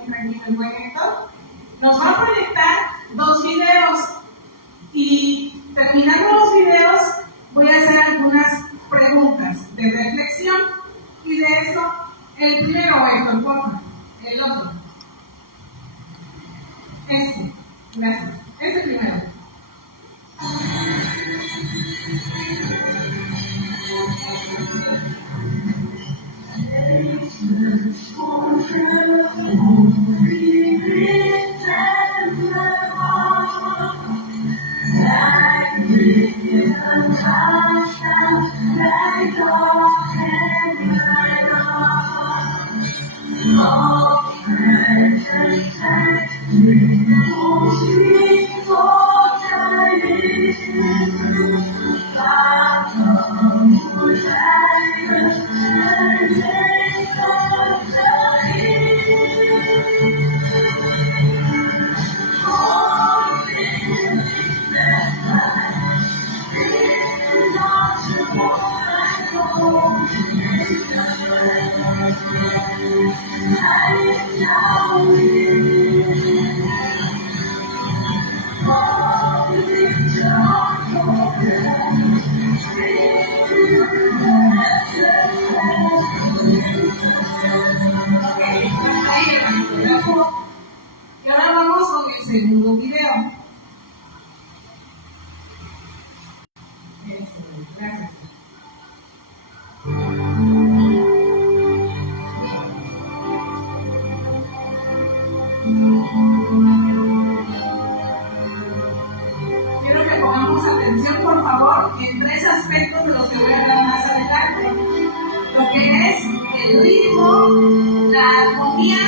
encuentra aquí el buen Héctor, nos va a proyectar 2 videos y terminando los videos voy a hacer algunas preguntas de reflexión y de eso, el primero, Héctor, por favor, el otro. Gracias. Primero. Y ahora vamos con el segundo video. Gracias. Quiero que pongamos atención, por favor, en 3 aspectos de los que voy a hablar más adelante. Lo que es el ritmo, la armonía,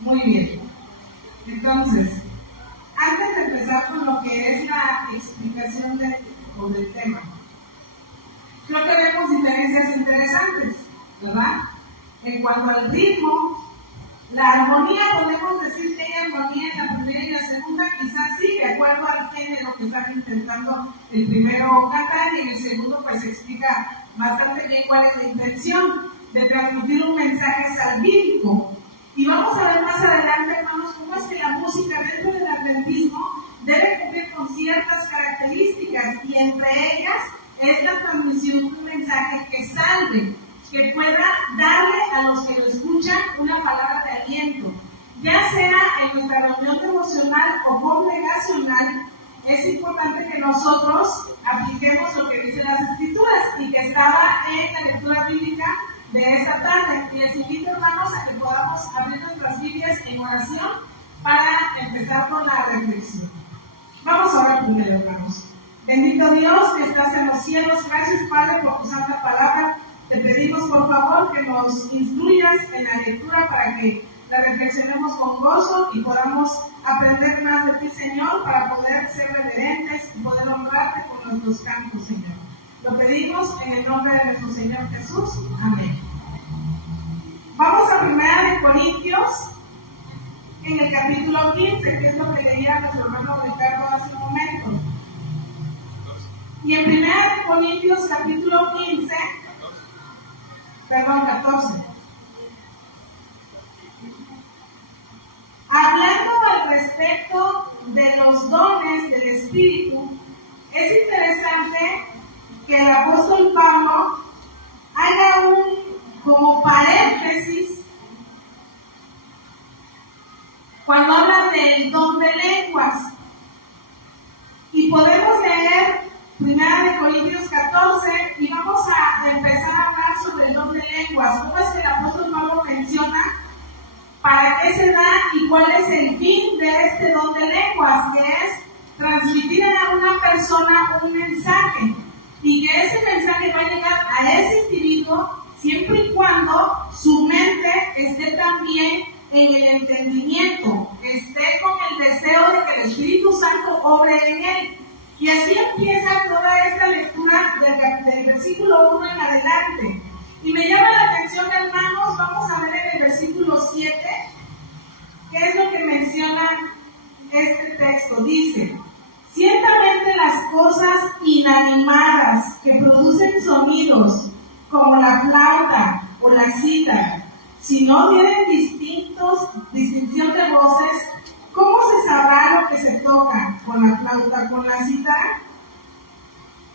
Muy bien. Entonces, antes de empezar con lo que es la explicación del tema, creo que vemos diferencias interesantes, ¿verdad? En cuanto al ritmo, la armonía, podemos decir que hay armonía en la primera y la segunda, quizás sí, de acuerdo al género que están intentando el primero cantar, y en el segundo pues explica bastante bien cuál es la intención de transmitir un mensaje salvífico. Y vamos a ver más adelante, hermanos, cómo es que la música dentro del adventismo debe cumplir con ciertas características, y entre ellas es la transmisión de un mensaje que salve, que pueda darle a los que lo escuchan una palabra de aliento, ya sea en nuestra reunión devocional o congregacional. Es importante que nosotros apliquemos lo que dicen las Escrituras y que estaba en la lectura bíblica de esta tarde. Y les invito, hermanos, a que podamos abrir nuestras Biblias en oración para empezar con la reflexión. Vamos a orar primero, hermanos. Bendito Dios que estás en los cielos, gracias gracias, Padre, por tu santa palabra. Te pedimos, por favor, que nos instruyas en la lectura para que la reflexionemos con gozo y podamos aprender más de ti, Señor, para poder ser reverentes y poder honrarte con nuestros cantos, Señor. Lo pedimos en el nombre de nuestro Señor Jesús. Amén. Vamos a 1 Corintios, en el capítulo 15, que es lo que leía nuestro hermano Ricardo hace un momento. Y en 1 Corintios, capítulo 15, perdón, 14. Hablando al respecto de los dones del Espíritu, es interesante que el apóstol Pablo haga como paréntesis cuando habla del don de lenguas. Y podemos leer 1 Corintios 14 y vamos a empezar a hablar sobre el don de lenguas. ¿Cómo es que el apóstol Pablo menciona para qué se da y cuál es el fin de este don de lenguas? Que es transmitir a una persona un mensaje y que ese mensaje va a llegar a ese individuo siempre y cuando su mente esté también en el entendimiento, esté con el deseo de que el Espíritu Santo obre en él. Y así empieza toda esta lectura del versículo 1 en adelante. Y me llama la atención, hermanos, vamos a ver en el versículo 7, qué es lo que menciona este texto. Dice: ciertamente las cosas inanimadas que producen sonidos, como la flauta o la cítara, si no tienen distinción de voces, ¿cómo se sabrá lo que se toca con la flauta, con la cítara?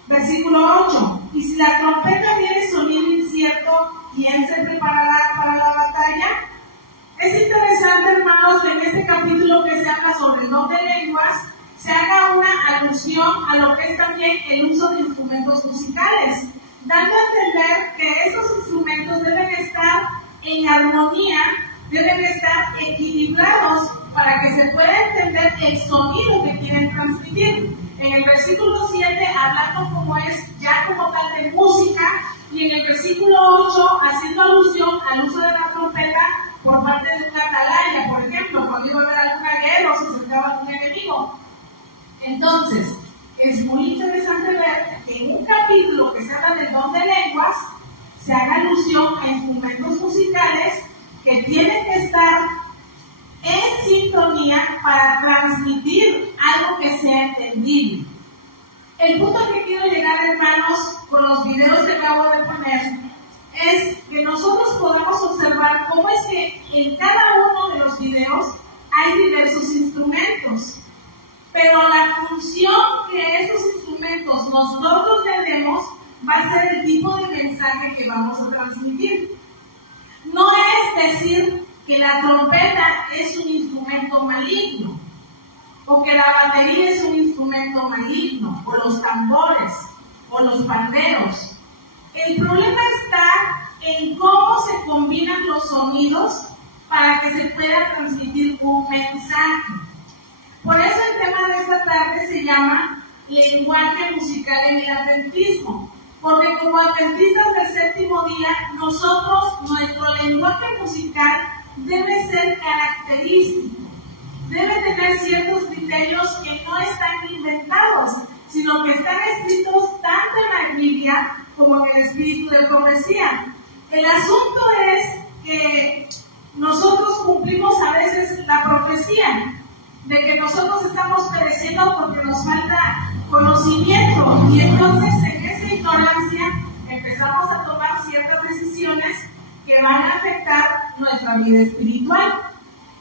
Versículo 8. Y si la trompeta tiene sonido incierto, ¿quién se preparará para la batalla? Es interesante, hermanos, que en este capítulo que se habla sobre el don de lenguas, se haga una alusión a lo que es también el uso de instrumentos musicales, dando a entender que estos instrumentos deben estar en armonía, deben estar equilibrados para que se pueda entender el sonido que quieren transmitir. En el versículo 7, hablando como es ya como tal de música, y en el versículo 8, haciendo alusión al uso de la trompeta por parte de una atalaya, por ejemplo, cuando iba a haber alguna guerra o se acercaba a un enemigo. Entonces, es muy interesante ver que en un capítulo que se habla del don de lenguas, se haga alusión a instrumentos musicales que tienen que estar en sintonía para transmitir algo que sea entendible. El punto que quiero llegar, hermanos, con los videos que acabo de poner, es que nosotros podamos observar cómo es que en cada uno de los videos hay diversos instrumentos. Pero la función que esos instrumentos nosotros tenemos va a ser el tipo de mensaje que vamos a transmitir. No es decir que la trompeta es un instrumento maligno, o que la batería es un instrumento maligno, o los tambores, o los panderos. El problema está en cómo se combinan los sonidos para que se pueda transmitir un mensaje. Por eso el tema de esta tarde se llama lenguaje musical en el adventismo, porque como adventistas del séptimo día, nuestro lenguaje musical debe ser característico, debe tener ciertos criterios que no están inventados, sino que están escritos tanto en la Biblia como en el espíritu de profecía. El asunto es que nosotros cumplimos a veces la profecía de que nosotros estamos pereciendo porque nos falta conocimiento, y entonces en esa ignorancia empezamos a tomar ciertas decisiones que van a afectar nuestra vida espiritual.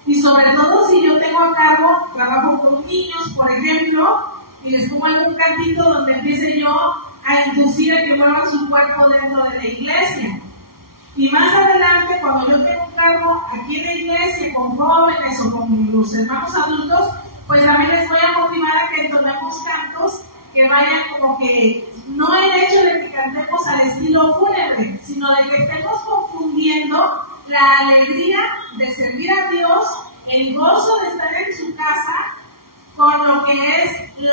Y sobre todo si yo tengo a cargo, trabajo con niños, por ejemplo, y les pongo algún cantito donde empiece yo a inducir a que muevan su cuerpo dentro de la iglesia. Y más adelante, cuando yo tengo un cargo aquí en la iglesia con jóvenes o con los hermanos adultos, pues también les voy a motivar a que entonemos cantos que vayan como que, no el hecho de que cantemos al estilo fúnebre, sino de que estemos confundiendo la alegría de servir a Dios, el gozo de estar en su casa, con lo que es el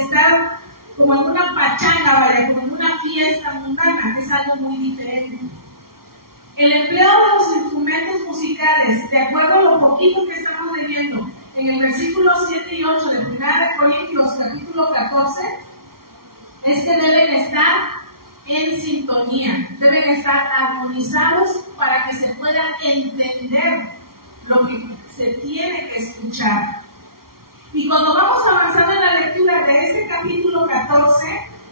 estar como en una pachanga, ¿vale? Como en una fiesta cristiana es algo muy diferente. El empleo de los instrumentos musicales, de acuerdo a lo poquito que estamos leyendo en el versículo 7 y 8 de 1 de Corintios capítulo 14, es que deben estar en sintonía, deben estar armonizados para que se pueda entender lo que se tiene que escuchar. Y cuando vamos avanzando en la lectura de este capítulo 14,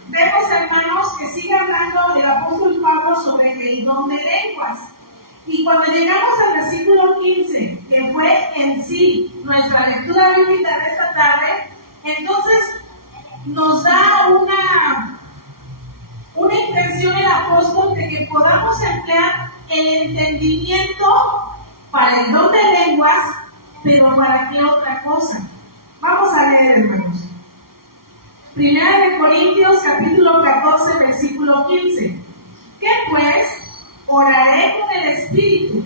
vemos, hermanos, que sigue hablando el apóstol Pablo sobre el don de lenguas. Y cuando llegamos al versículo 15, que fue en sí nuestra lectura bíblica de esta tarde, entonces nos da una intención el apóstol de que podamos emplear el entendimiento para el don de lenguas, pero ¿para qué otra cosa? Vamos a leer, hermanos. 1 de Corintios capítulo 14, versículo 15. ¿Qué pues? Oraré con el espíritu,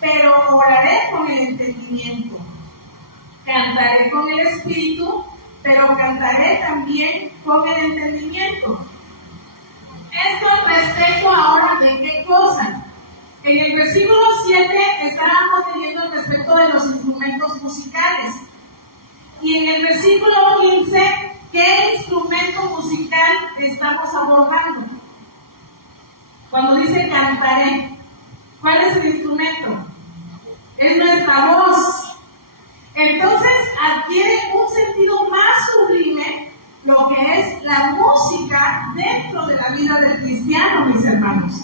pero oraré con el entendimiento. Cantaré con el espíritu, pero cantaré también con el entendimiento. Esto respecto ahora de qué cosa. En el versículo 7 estábamos leyendo respecto de los instrumentos musicales. Y en el versículo 15, ¿qué instrumento musical estamos abordando? Cuando dice cantaré, ¿cuál es el instrumento? Es nuestra voz. Entonces adquiere un sentido más sublime lo que es la música dentro de la vida del cristiano, mis hermanos.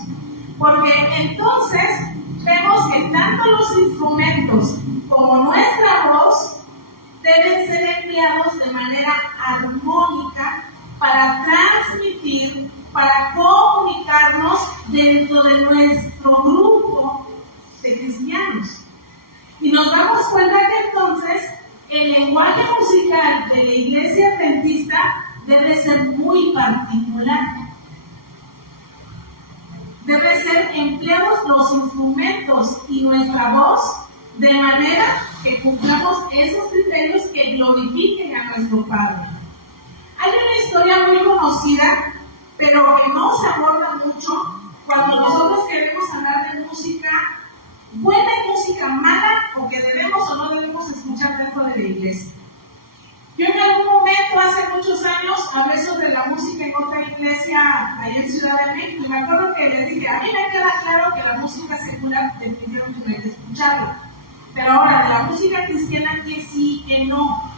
Porque entonces vemos que tanto los instrumentos como nuestra voz deben ser empleados de manera armónica para transmitir, para comunicarnos dentro de nuestro grupo de cristianos. Y nos damos cuenta que entonces el lenguaje musical de la iglesia adventista debe ser muy particular. Debe ser empleados los instrumentos y nuestra voz de manera que cumplamos esos criterios que glorifiquen a nuestro Padre. Hay una historia muy conocida, pero que no se aborda mucho cuando nosotros queremos hablar de música buena y música mala, o que debemos o no debemos escuchar dentro de la iglesia. Yo en algún momento, hace muchos años, hablé sobre la música en otra iglesia allá en Ciudad de México, y me acuerdo que les dije, a mí me queda claro que la música secular definitivamente no hay que escucharla, pero ahora de la música cristiana que sí, que no.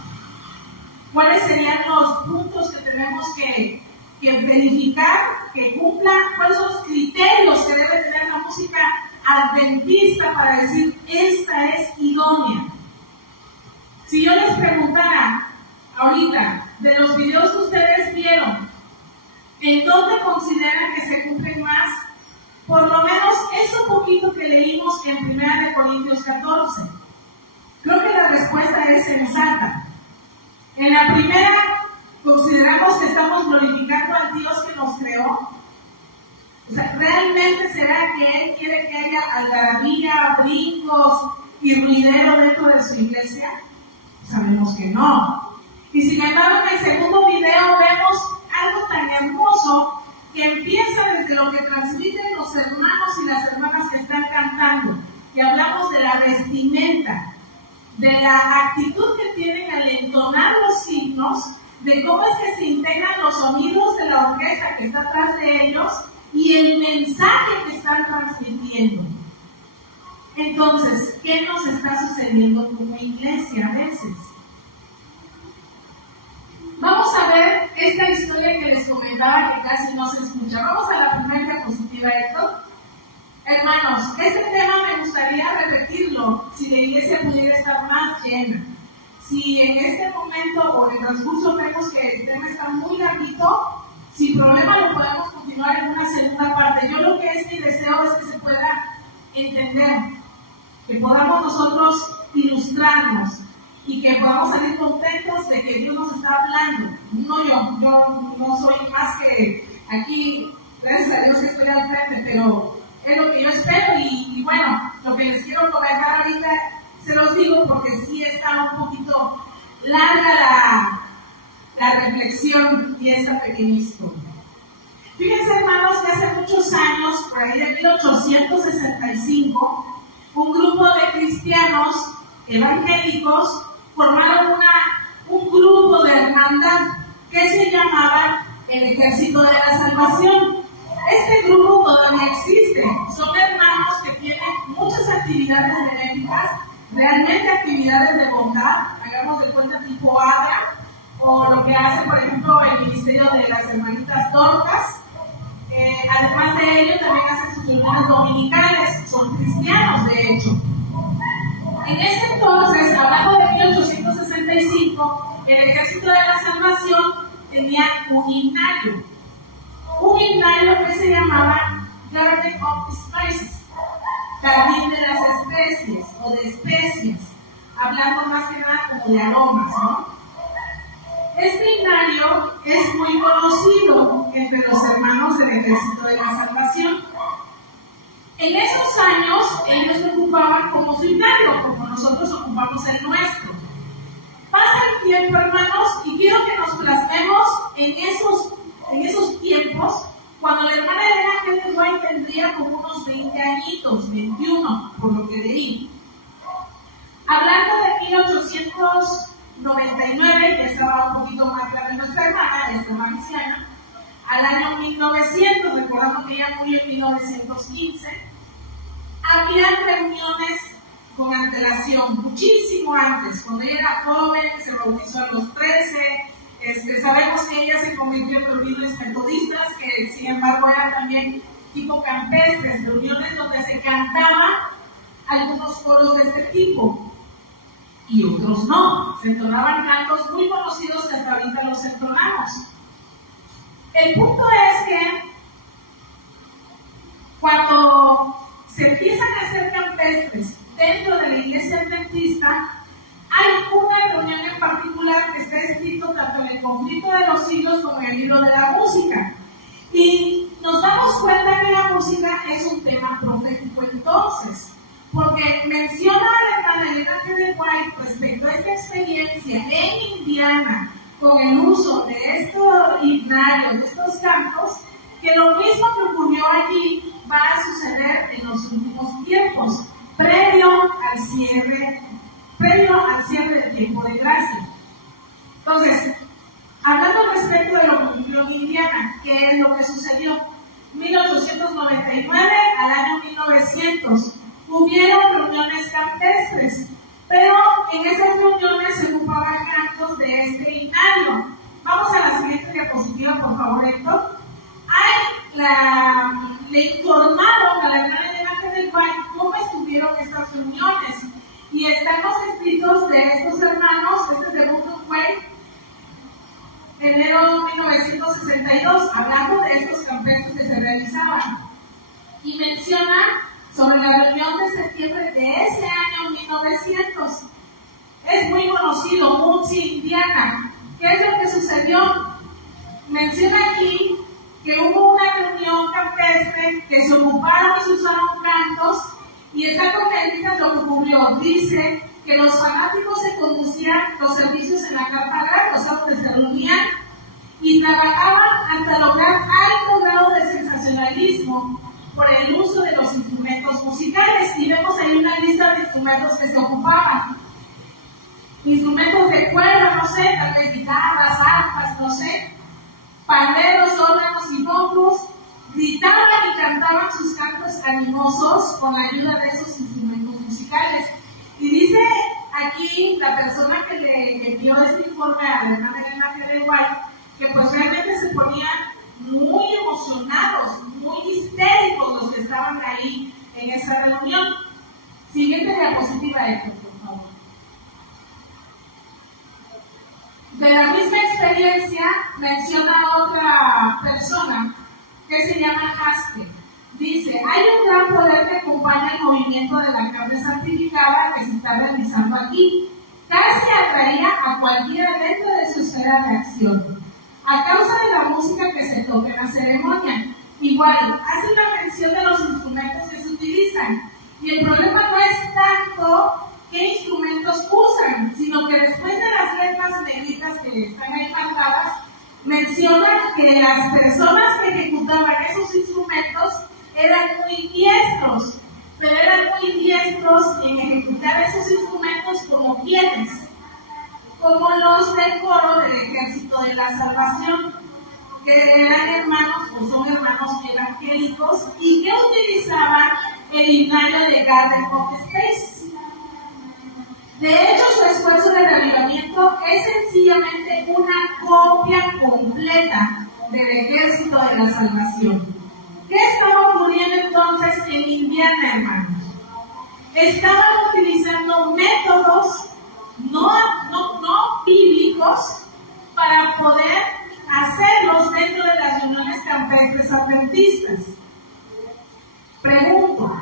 ¿Cuáles serían los puntos que tenemos que verificar, que cumpla? ¿Cuáles son los criterios que debe tener la música adventista para decir, esta es idónea? Si yo les preguntara ahorita, de los videos que ustedes vieron, ¿en dónde consideran que se cumplen más? Por lo menos eso poquito que leímos en 1 de Corintios 14. Creo que la respuesta es sensata. En la primera, consideramos que estamos glorificando al Dios que nos creó. O sea, ¿realmente será que Él quiere que haya algarabía, brincos y ruidero dentro de su iglesia? Sabemos que no. Y sin embargo, en el segundo video vemos algo tan hermoso que empieza desde lo que transmiten los hermanos y las hermanas que están cantando. Y hablamos de la vestimenta, de la actitud que tienen al entonar los signos, de cómo es que se integran los sonidos de la orquesta que está atrás de ellos y el mensaje que están transmitiendo. Entonces, ¿qué nos está sucediendo como iglesia a veces? Vamos a ver esta historia que les comentaba que casi no se escucha. Vamos a la primera diapositiva, Héctor. Hermanos, este tema me gustaría repetirlo si la iglesia pudiera estar más llena. Si en este momento o en el transcurso vemos que el tema está muy larguito, sin problema lo podemos continuar en una segunda parte. Yo lo que es mi deseo es que se pueda entender, que podamos nosotros ilustrarnos y que podamos salir contentos de que Dios nos está hablando. Yo no soy más que aquí, gracias a Dios que estoy al frente, pero es lo que yo espero y bueno, lo que les quiero comentar ahorita se los digo porque sí está un poquito larga la reflexión y esta pequeña historia. Fíjense, hermanos, que hace mucho por ahí de 1865, un grupo de cristianos evangélicos formaron un grupo de hermandad que se llamaba el Ejército de la Salvación. Este grupo todavía existe, son hermanos que tienen muchas actividades benéficas, realmente actividades de bondad, hagamos de cuenta tipo ADRA, o lo que hace, por ejemplo, el Ministerio de las Hermanitas Dorcas. Además de ello, también hacen sus reuniones dominicales, son cristianos de hecho. En ese entonces, hablando de 1865, el Ejército de la Salvación tenía un himnario que se llamaba Garden of Spices, Jardín de las Especies o de Especias, hablando más que nada como de aromas, ¿no? Este himnario es muy conocido entre los hermanos del Ejército de la Salvación. En esos años, ellos lo ocupaban como su himnario, como nosotros ocupamos el nuestro. Pasa el tiempo, hermanos, y quiero que nos plasmemos en esos tiempos, cuando la hermana Elena G. de White tendría como unos 20 añitos, 21, por lo que leí. Hablando de 1899, que estaba un poquito más grande nuestra hermana, estaba anciana, al año 1900, recordando que ella murió en 1915, había reuniones con antelación, muchísimo antes, cuando ella era joven, se bautizó a los 13, sabemos que ella se convirtió en reuniones metodistas, que sin embargo eran también tipo campestres, reuniones donde se cantaban algunos coros de este tipo, y otros no, se entonaban cantos muy conocidos que hasta ahorita los entonamos. El punto es que cuando se empiezan a hacer campestres dentro de la iglesia adventista, hay una reunión en particular que está escrito tanto en el Conflicto de los Siglos como en el Libro de la Música. Y nos damos cuenta que la música es un tema profético entonces, porque menciona a la hermana Elena G. de White respecto a esta experiencia en Indiana con el uso de estos himnarios, de estos cantos, que lo mismo que ocurrió allí va a suceder en los últimos tiempos, previo al cierre del tiempo de gracia. Entonces, hablando respecto de lo que ocurrió en Indiana, ¿qué es lo que sucedió? 1899 al año 1900 hubieron reuniones campestres, pero en esas reuniones se ocupaban cantos de este himnario. Vamos a la siguiente diapositiva, por favor, Héctor. Le informaron a la hermana Elena G. de White cómo estuvieron estas reuniones, y están los escritos de estos hermanos. Este es de Button Way, enero 1962, hablando de estos campestres que se realizaban, y menciona sobre la reunión de septiembre de ese año 1900. Es muy conocido, Muncie, Indiana. ¿Qué es lo que sucedió? Menciona aquí que hubo una reunión campestre, que se ocuparon y se usaron cantos, y está contenta lo que ocurrió. Dice que los fanáticos se conducían los servicios en la carpa grande, o sea, donde se reunían, y trabajaban hasta lograr alto grado de sensacionalismo por el uso de los instrumentos musicales. Y vemos ahí una lista de instrumentos que se ocupaban. Instrumentos de cuerda, no sé, tal vez guitarras, arpas, no sé, panderos, órganos y bongos. Gritaban y cantaban sus cantos animosos con la ayuda de esos instrumentos musicales. Y dice aquí la persona que le envió este informe a la hermana Elena G. de White, que pues realmente se ponían muy emocionados, muy histéricos los que estaban ahí en esa reunión. Siguiente diapositiva, Héctor, por favor. De la misma experiencia menciona a otra persona que se llama Haskell. Dice, hay un gran poder que acompaña el movimiento de la carne santificada que se está realizando aquí. Casi atraía a cualquiera dentro de su esfera de acción, a causa de la música que se toca en la ceremonia. Igual, hace una mención de los instrumentos que se utilizan. Y el problema no es tanto qué instrumentos usan, sino que después de las letras negritas que están ahí marcadas, mencionan que las personas que ejecutaban esos instrumentos eran muy diestros, pero eran muy diestros en ejecutar esos instrumentos como quienes, como los del coro del Ejército de la Salvación, que eran hermanos o son hermanos evangélicos y que utilizaban el himnario de Garden of Space. De hecho, su esfuerzo de reavivamiento es sencillamente una copia completa del Ejército de la Salvación. ¿Qué estaba ocurriendo entonces en Indiana, hermanos? Estaban utilizando métodos no bíblicos para poder hacerlos dentro de las reuniones campestres adventistas. Pregunto,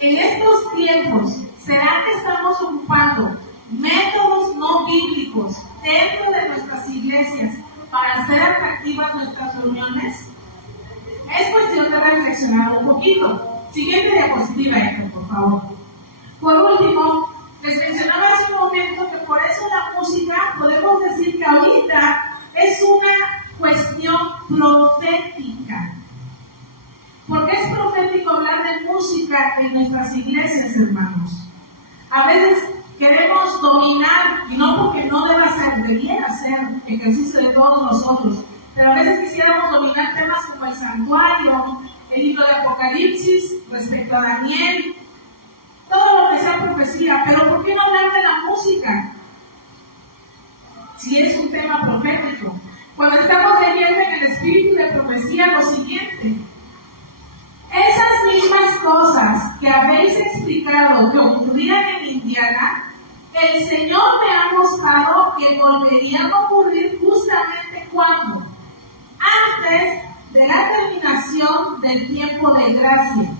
en estos tiempos, ¿será que estamos ocupando métodos no bíblicos dentro de nuestras iglesias para hacer atractivas nuestras reuniones? Es cuestión de reflexionar un poquito. Siguiente diapositiva, Héctor, por favor. Por último, les mencionaba hace un momento que por eso la música, podemos decir que ahorita es una cuestión profética. ¿Por qué es profético hablar de música en nuestras iglesias, hermanos? A veces queremos dominar, y no porque no deba ser, debiera ser ejercicio de todos nosotros, pero a veces quisiéramos dominar temas como el santuario, el libro de Apocalipsis, respecto a Daniel, todo lo que sea profecía, pero ¿por qué no hablar de la música? Si es un tema profético. Cuando estamos leyendo en el espíritu de profecía lo siguiente: esas mismas cosas que habéis explicado que ocurrían en Indiana, el Señor me ha mostrado que volverían a ocurrir justamente cuando, antes de la terminación del tiempo de gracia.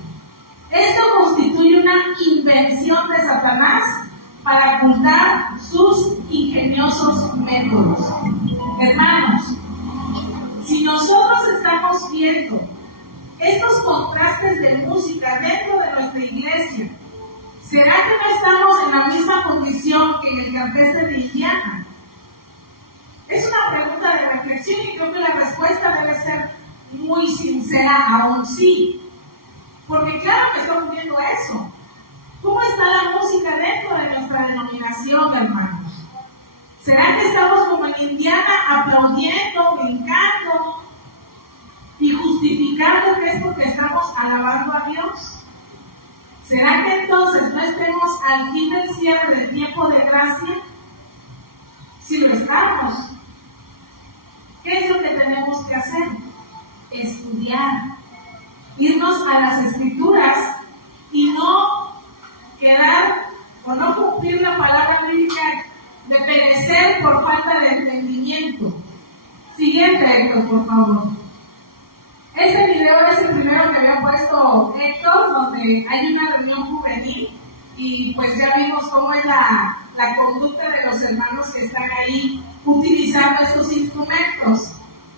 Esto constituye una invención de Satanás para ocultar sus ingeniosos métodos. Hermanos, si nosotros estamos viendo estos contrastes de música dentro de nuestra iglesia, ¿será que no estamos en la misma condición que en el campestre de Indiana? Es una pregunta de reflexión y creo que la respuesta debe ser muy sincera, aún sí. Porque claro que estamos viendo eso. ¿Cómo está la música dentro de nuestra denominación, hermanos? ¿Será que estamos como en Indiana aplaudiendo, brincando y justificando que es porque estamos alabando a Dios? ¿Será que entonces no estemos al fin del cierre del tiempo de gracia? Si lo estamos, ¿qué es lo que tenemos que hacer? Estudiar, irnos a las Escrituras y no quedar o no cumplir la palabra bíblica de perecer por falta de entendimiento. Siguiente, Héctor, por favor. Este video es el primero que había puesto Héctor, donde hay una reunión juvenil y pues ya vimos cómo es la conducta de los hermanos que están ahí utilizando estos instrumentos.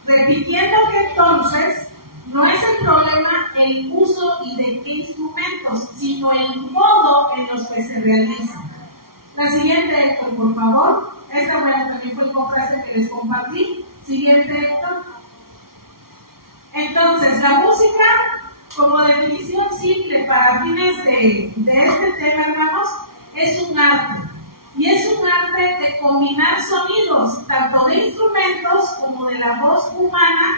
Repitiendo que entonces no es el problema el uso y de qué instrumentos, sino el modo en los que se realizan. La siguiente, Héctor, por favor. Esta también fue el contraste que les compartí. Siguiente, Héctor. Entonces, la música, como definición simple para fines de este tema, hermanos, es un arte. Y es un arte de combinar sonidos, tanto de instrumentos como de la voz humana,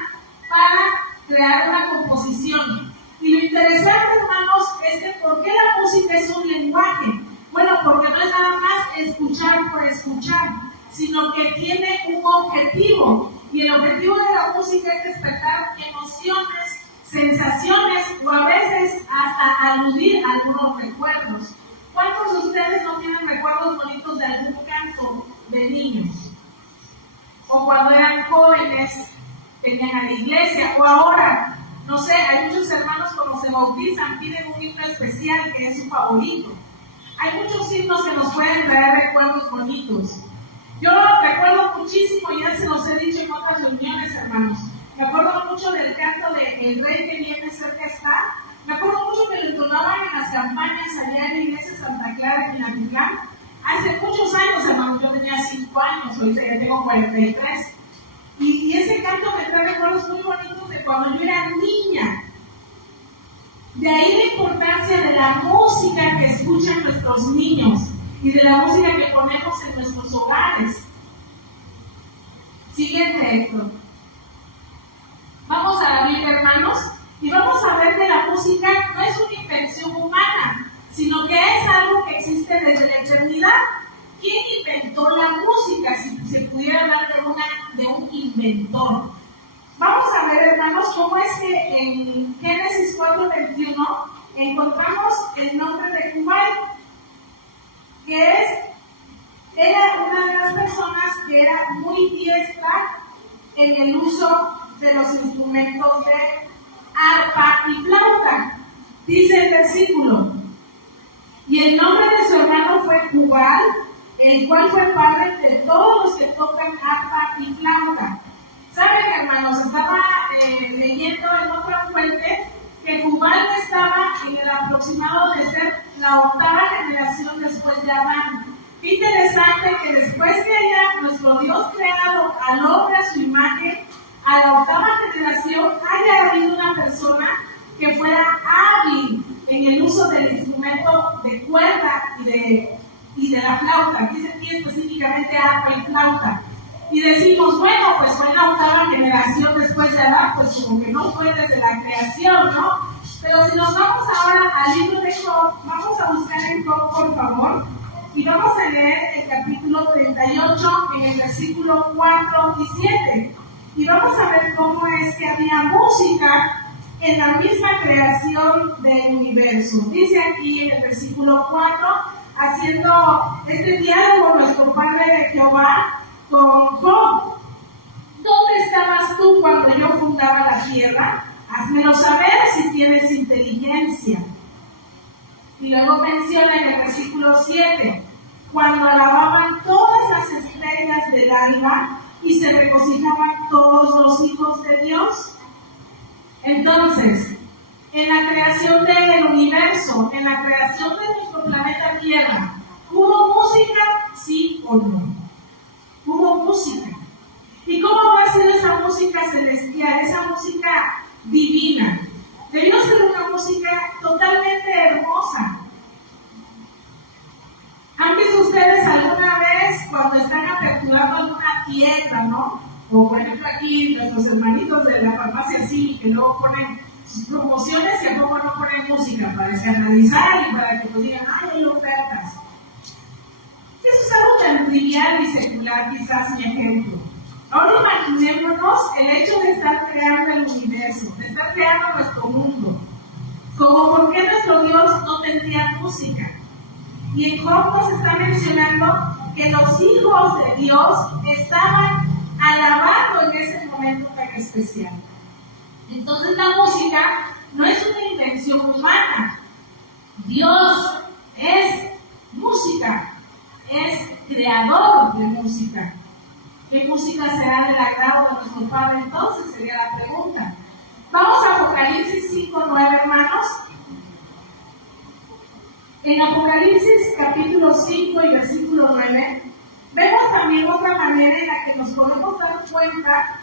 para crear una composición. Y lo interesante, hermanos, es que ¿por qué la música es un lenguaje? Bueno, porque no es nada más escuchar por escuchar, sino que tiene un objetivo. Y el objetivo de la música es despertar emociones, sensaciones o a veces hasta aludir a algunos recuerdos. ¿Cuántos de ustedes no tienen recuerdos bonitos de algún canto de niños? O cuando eran jóvenes, venían a la iglesia, o ahora, no sé, hay muchos hermanos cuando se bautizan, piden un himno especial que es su favorito. Hay muchos himnos que nos pueden traer recuerdos bonitos. Yo recuerdo muchísimo, ya se los he dicho en otras reuniones, hermanos. Me acuerdo mucho del canto de El Rey que viene cerca está. Me acuerdo mucho que lo entonaban en las campañas allá en la iglesia Santa Clara, en Atitlán. Hace muchos años, hermanos, yo tenía 5 años, ahorita ya tengo 43. Y ese canto me trae recuerdos muy bonitos de cuando yo era niña. De ahí la importancia de la música que escuchan nuestros niños y de la música que ponemos en nuestros hogares. Siguiente, Héctor. Vamos a la Biblia, hermanos, y vamos a ver que la música no es una invención humana, sino que es algo que existe desde la eternidad. ¿Quién inventó la música? Si se pudiera hablar de un inventor. Vamos a ver, hermanos, cómo es que en Génesis 4:21 encontramos el nombre de Jubal, que era una de las personas que era muy diestra en el uso de los instrumentos de arpa y flauta. Dice el versículo: y el nombre de su hermano fue Jubal, el cual fue padre de todos los que tocan arpa y flauta. ¿Saben, hermanos? Estaba leyendo en otra fuente que Jubal estaba en el aproximado de ser la 8ª generación después de Adán. Qué interesante que después de haya nuestro Dios creado al hombre a su imagen, a la 8ª generación haya habido una persona que fuera hábil en el uso del instrumento de cuerda y de la flauta. Dice aquí específicamente arpa y flauta. Y decimos, bueno, pues fue la 8ª generación después de Adán, pues como que no fue desde la creación, ¿no? Pero si nos vamos ahora al libro de Job, vamos a buscar en Job, por favor, y vamos a leer el capítulo 38 en el versículo 4 y 7. Y vamos a ver cómo es que había música en la misma creación del universo. Dice aquí en el versículo 4, haciendo este diálogo nuestro Padre Jehová con Job: ¿dónde estabas tú cuando yo fundaba la tierra? Házmelo saber si tienes inteligencia. Y luego menciona en el versículo 7, cuando alababan todas las estrellas del alba y se regocijaban todos los hijos de Dios. Entonces, en la creación del universo, en la creación de nuestro planeta Tierra, ¿hubo música? ¿Sí o no? Hubo música. ¿Y cómo habrá sido esa música celestial, esa música divina? Debió ser una música totalmente hermosa. ¿Han visto ustedes alguna vez cuando están aperturando alguna tienda, no? O por ejemplo aquí nuestros hermanitos de la farmacia sí, que luego ponen sus promociones y a poco no ponen música para escandalizar y para que pues digan, ¡ay, hay ofertas! Eso es algo tan trivial y secular, quizás mi ejemplo. Ahora imaginémonos el hecho de estar creando el universo, de estar creando nuestro mundo. Como por qué nuestro Dios no tendría música. Y en Job nos está mencionando que los hijos de Dios estaban alabando en ese momento tan especial. Entonces la música no es una invención humana. Dios es música, es creador de música. ¿Qué música será del agrado de nuestro Padre entonces? Sería la pregunta. Vamos a Apocalipsis 5:9, hermanos. En Apocalipsis capítulo 5 y versículo 9, vemos también otra manera en la que nos podemos dar cuenta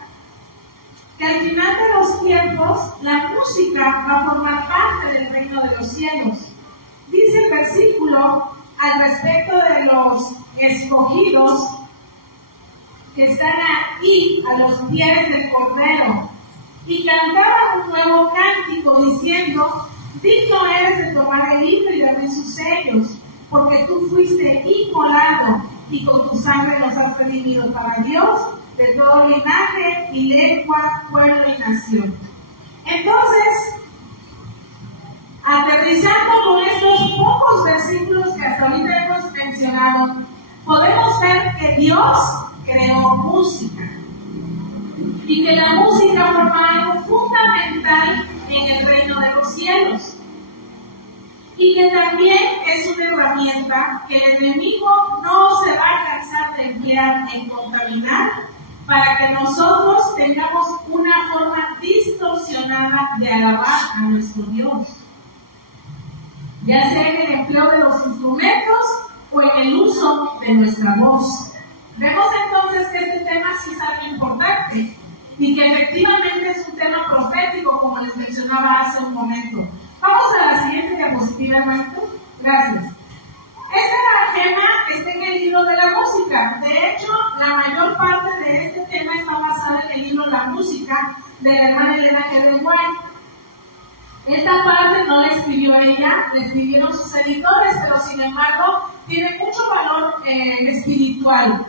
que al final de los tiempos la música va a formar parte del reino de los cielos. Dice el versículo al respecto de los escogidos que están ahí a los pies del Cordero, y cantaban un nuevo cántico diciendo: digno eres de tomar el libro y de abrir sus sellos, porque tú fuiste inmolado y con tu sangre nos has redimido para Dios de todo linaje y lengua, pueblo y nación. Entonces, aterrizando con estos pocos versículos que hasta ahorita hemos mencionado, podemos ver que Dios creó música y que la música forma algo fundamental en el reino de los cielos, y que también es una herramienta que el enemigo no se va a cansar de emplear en contaminar para que nosotros tengamos una forma distorsionada de alabar a nuestro Dios, ya sea en el empleo de los instrumentos o en el uso de nuestra voz. Vemos entonces que este tema sí es algo importante y que efectivamente es un tema profético, como les mencionaba hace un momento, Vamos a la siguiente diapositiva, hermanito. Gracias. Esta gema está en el libro de la música. De hecho, la mayor parte de este tema está basada en el libro La Música de la hermana Elena G. de White. Esta parte no la escribió ella, la escribieron sus editores, pero sin embargo tiene mucho valor espiritual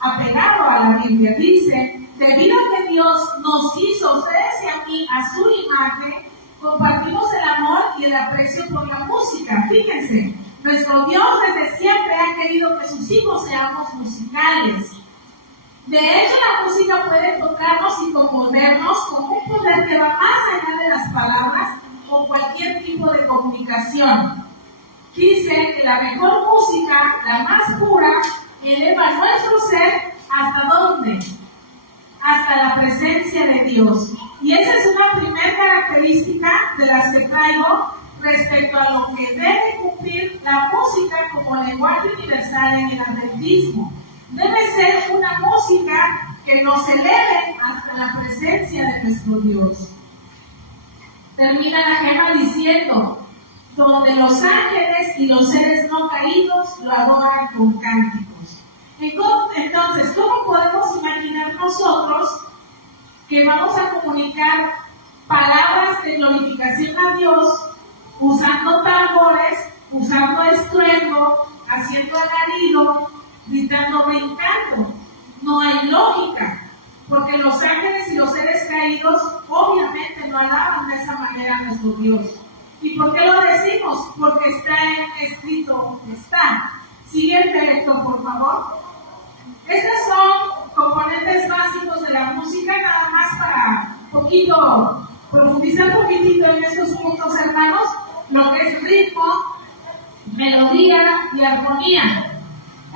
apegado a la Biblia. Dice: debido a que Dios nos hizo a ustedes y a mí a su imagen, compartimos el amor y el aprecio por la música. Fíjense, nuestro Dios desde siempre ha querido que sus hijos seamos musicales. De hecho, la música puede tocarnos y conmovernos con un poder que va más allá de las palabras o cualquier tipo de comunicación. Dice que la mejor música, la más pura, eleva nuestro ser ¿hasta dónde? Hasta la presencia de Dios. Y esa es una primera característica de las que traigo respecto a lo que debe cumplir la música como lenguaje universal en el adventismo. Debe ser una música que nos eleve hasta la presencia de nuestro Dios. Termina la gema diciendo: donde los ángeles y los seres no caídos lo adoran con cánticos. Entonces, ¿cómo podemos imaginar nosotros que vamos a comunicar palabras de glorificación a Dios usando tambores, usando estruendo, haciendo alarido, gritando, brincando? No hay lógica, porque los ángeles y los seres caídos obviamente no alaban de esa manera a nuestro Dios. ¿Y por qué lo decimos? Porque está escrito, está. Siguiente lector, por favor. Estos son componentes básicos de la música, nada más para profundizar un poquitito en estos puntos, hermanos, lo que es ritmo, melodía y armonía.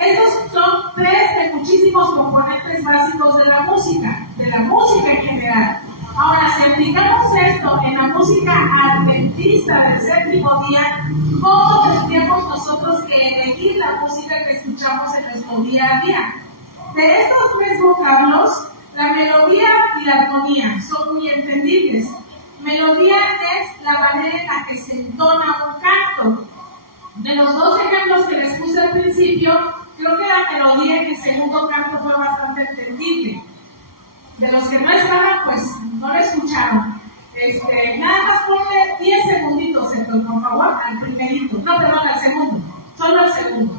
Estos son tres de muchísimos componentes básicos de la música en general. Ahora, si aplicamos esto en la música adventista del séptimo día, ¿cómo tendríamos nosotros que elegir la música que escuchamos en nuestro día a día? De estos tres vocablos, la melodía y la armonía son muy entendibles. Melodía es la manera en la que se entona un canto. De los dos ejemplos que les puse al principio, creo que la melodía en el segundo canto fue bastante entendible. De los que no estaban, pues no lo escucharon. Nada más ponle 10 segunditos, por favor, al primerito. No, perdón, al segundo. Solo al segundo.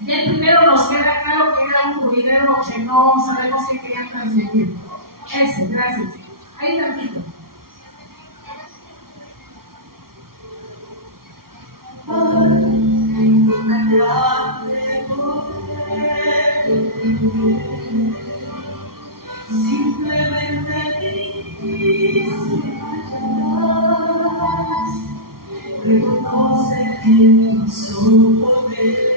Y el primero nos queda claro que era un ruidero que no sabemos qué querían transmitir. Ese, gracias. Ahí tantito. Simplemente reconoce en su poder.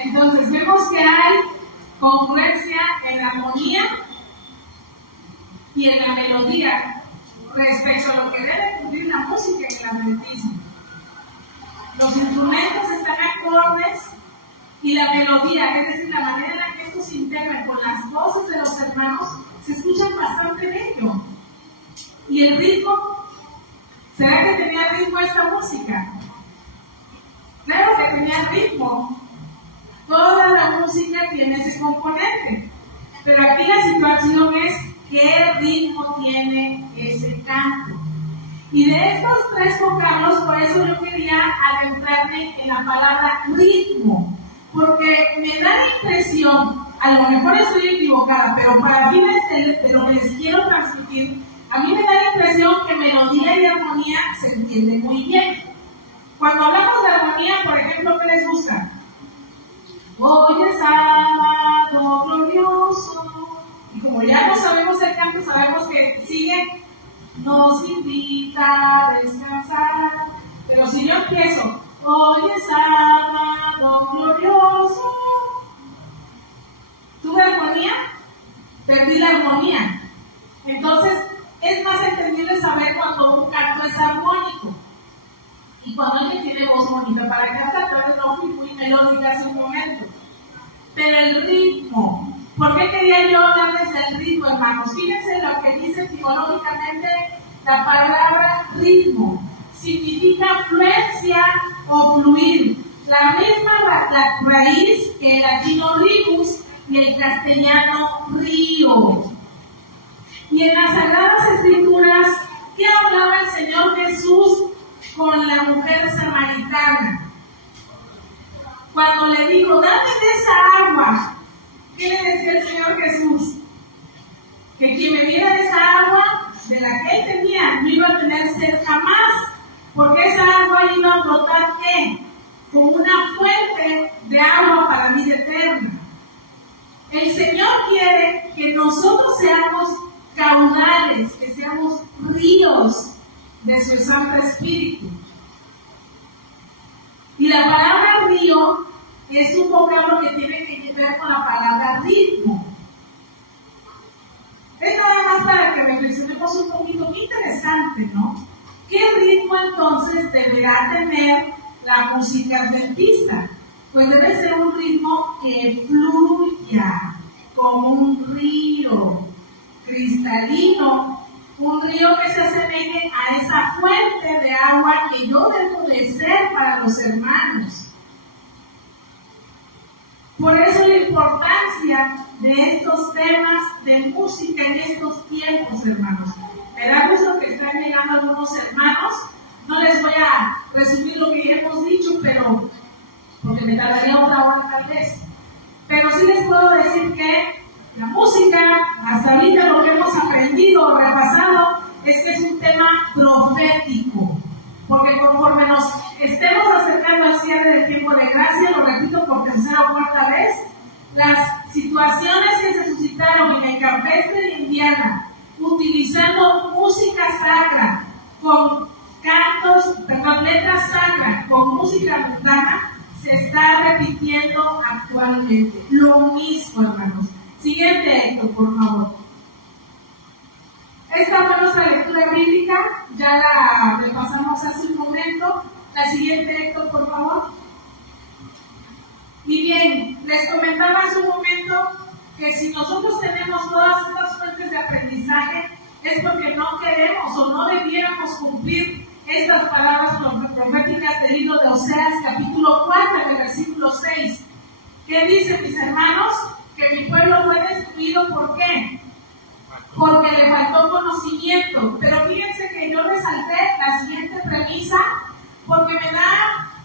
Entonces vemos que hay congruencia en la armonía y en la melodía respecto a lo que debe cumplir la música en el adventismo. Los instrumentos están acordes y la melodía, es decir, la manera en la que estos se integran con las voces de los hermanos, se escuchan bastante bello. ¿Y el ritmo? ¿Será que tenía ritmo esta música? Claro que tenía ritmo. Toda la música tiene ese componente. Pero aquí la situación es qué ritmo tiene ese canto. Y de estos tres vocablos, por eso yo quería adentrarme en la palabra ritmo. Porque me da la impresión, a lo mejor estoy equivocada, pero para fines de lo que les quiero transmitir, a mí me da la impresión que melodía y armonía se entienden muy bien. Cuando hablamos de armonía, por ejemplo, ¿qué les gusta? Hoy es sábado glorioso. Y como ya no sabemos el canto, sabemos que sigue, nos invita a descansar. Pero si yo empiezo, hoy es sábado glorioso, ¿tuve armonía? Perdí la armonía. Entonces, es más entendible saber cuando un canto es armónico. Y cuando alguien tiene voz bonita para cantar, tal vez no fui muy melódica hace un momento. Pero el ritmo, ¿por qué quería yo hablarles del ritmo, hermanos? Fíjense lo que dice etimológicamente la palabra ritmo. Significa fluencia o fluir. La misma raíz que el latino ritmus y el castellano río. Y en las Sagradas Escrituras, ¿qué hablaba el Señor Jesús con la mujer samaritana? Cuando le dijo, dame de esa agua, ¿qué le decía el Señor Jesús? Que quien bebiera de esa agua, de la que él tenía, no iba a tener sed jamás, porque esa agua iba a brotar, ¿qué? Como una fuente de agua para vida eterna. El Señor quiere que nosotros seamos caudales, que seamos ríos de su Santo Espíritu. Y la palabra río es un vocablo que tiene que ver con la palabra ritmo. Es nada más para que reflexionemos un poquito, qué interesante, ¿no? ¿Qué ritmo entonces deberá tener la música adventista? Pues debe ser un ritmo que fluya como un río cristalino, un río que se asemeje a esa fuente de agua que yo debo de ser para los hermanos. Por eso la importancia de estos temas de música en estos tiempos, hermanos. Me da gusto que están llegando algunos hermanos. No les voy a resumir lo que ya hemos dicho, pero porque me tardaría otra hora tal vez. Pero sí les puedo decir que la música, hasta ahorita lo que hemos aprendido o repasado, es que es un tema profético. Porque conforme nos estemos acercando al cierre del tiempo de gracia, lo repito por tercera o cuarta vez, las situaciones que se suscitaron en el campestre de Indiana, utilizando música sacra, con letras sacras, con música mundana, se está repitiendo actualmente. Lo mismo, hermanos. Siguiente, Héctor, por favor. Esta fue nuestra lectura bíblica, ya la repasamos hace un momento. La siguiente, Héctor, por favor. Y bien, les comentaba hace un momento que si nosotros tenemos todas estas fuentes de aprendizaje, es porque no queremos o no debiéramos cumplir estas palabras proféticas del libro de Oseas, capítulo 4, versículo 6. ¿Qué dice, mis hermanos? Que mi pueblo fue destruido, ¿por qué? Porque le faltó conocimiento. Pero fíjense que yo resalté la siguiente premisa, porque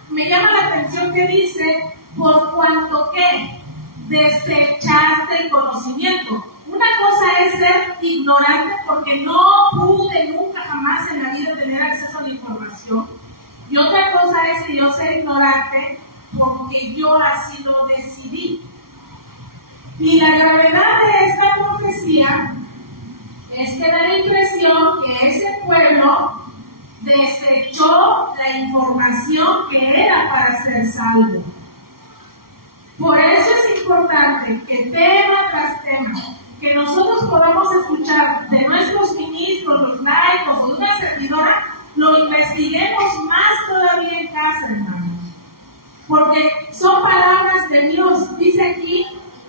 me llama la atención que dice, por cuanto que desechaste el conocimiento. Una cosa es ser ignorante porque no pude nunca jamás en la vida tener acceso a la información. Y otra cosa es que yo sea ignorante porque yo así lo decidí. Y la gravedad de esta profecía es que da la impresión que ese pueblo desechó la información que era para ser salvo. Por eso es importante que tema tras tema, que nosotros podamos escuchar de nuestros ministros, los laicos o de una servidora, lo investiguemos más todavía en casa, hermanos. Porque son palabras de Dios. Dice aquí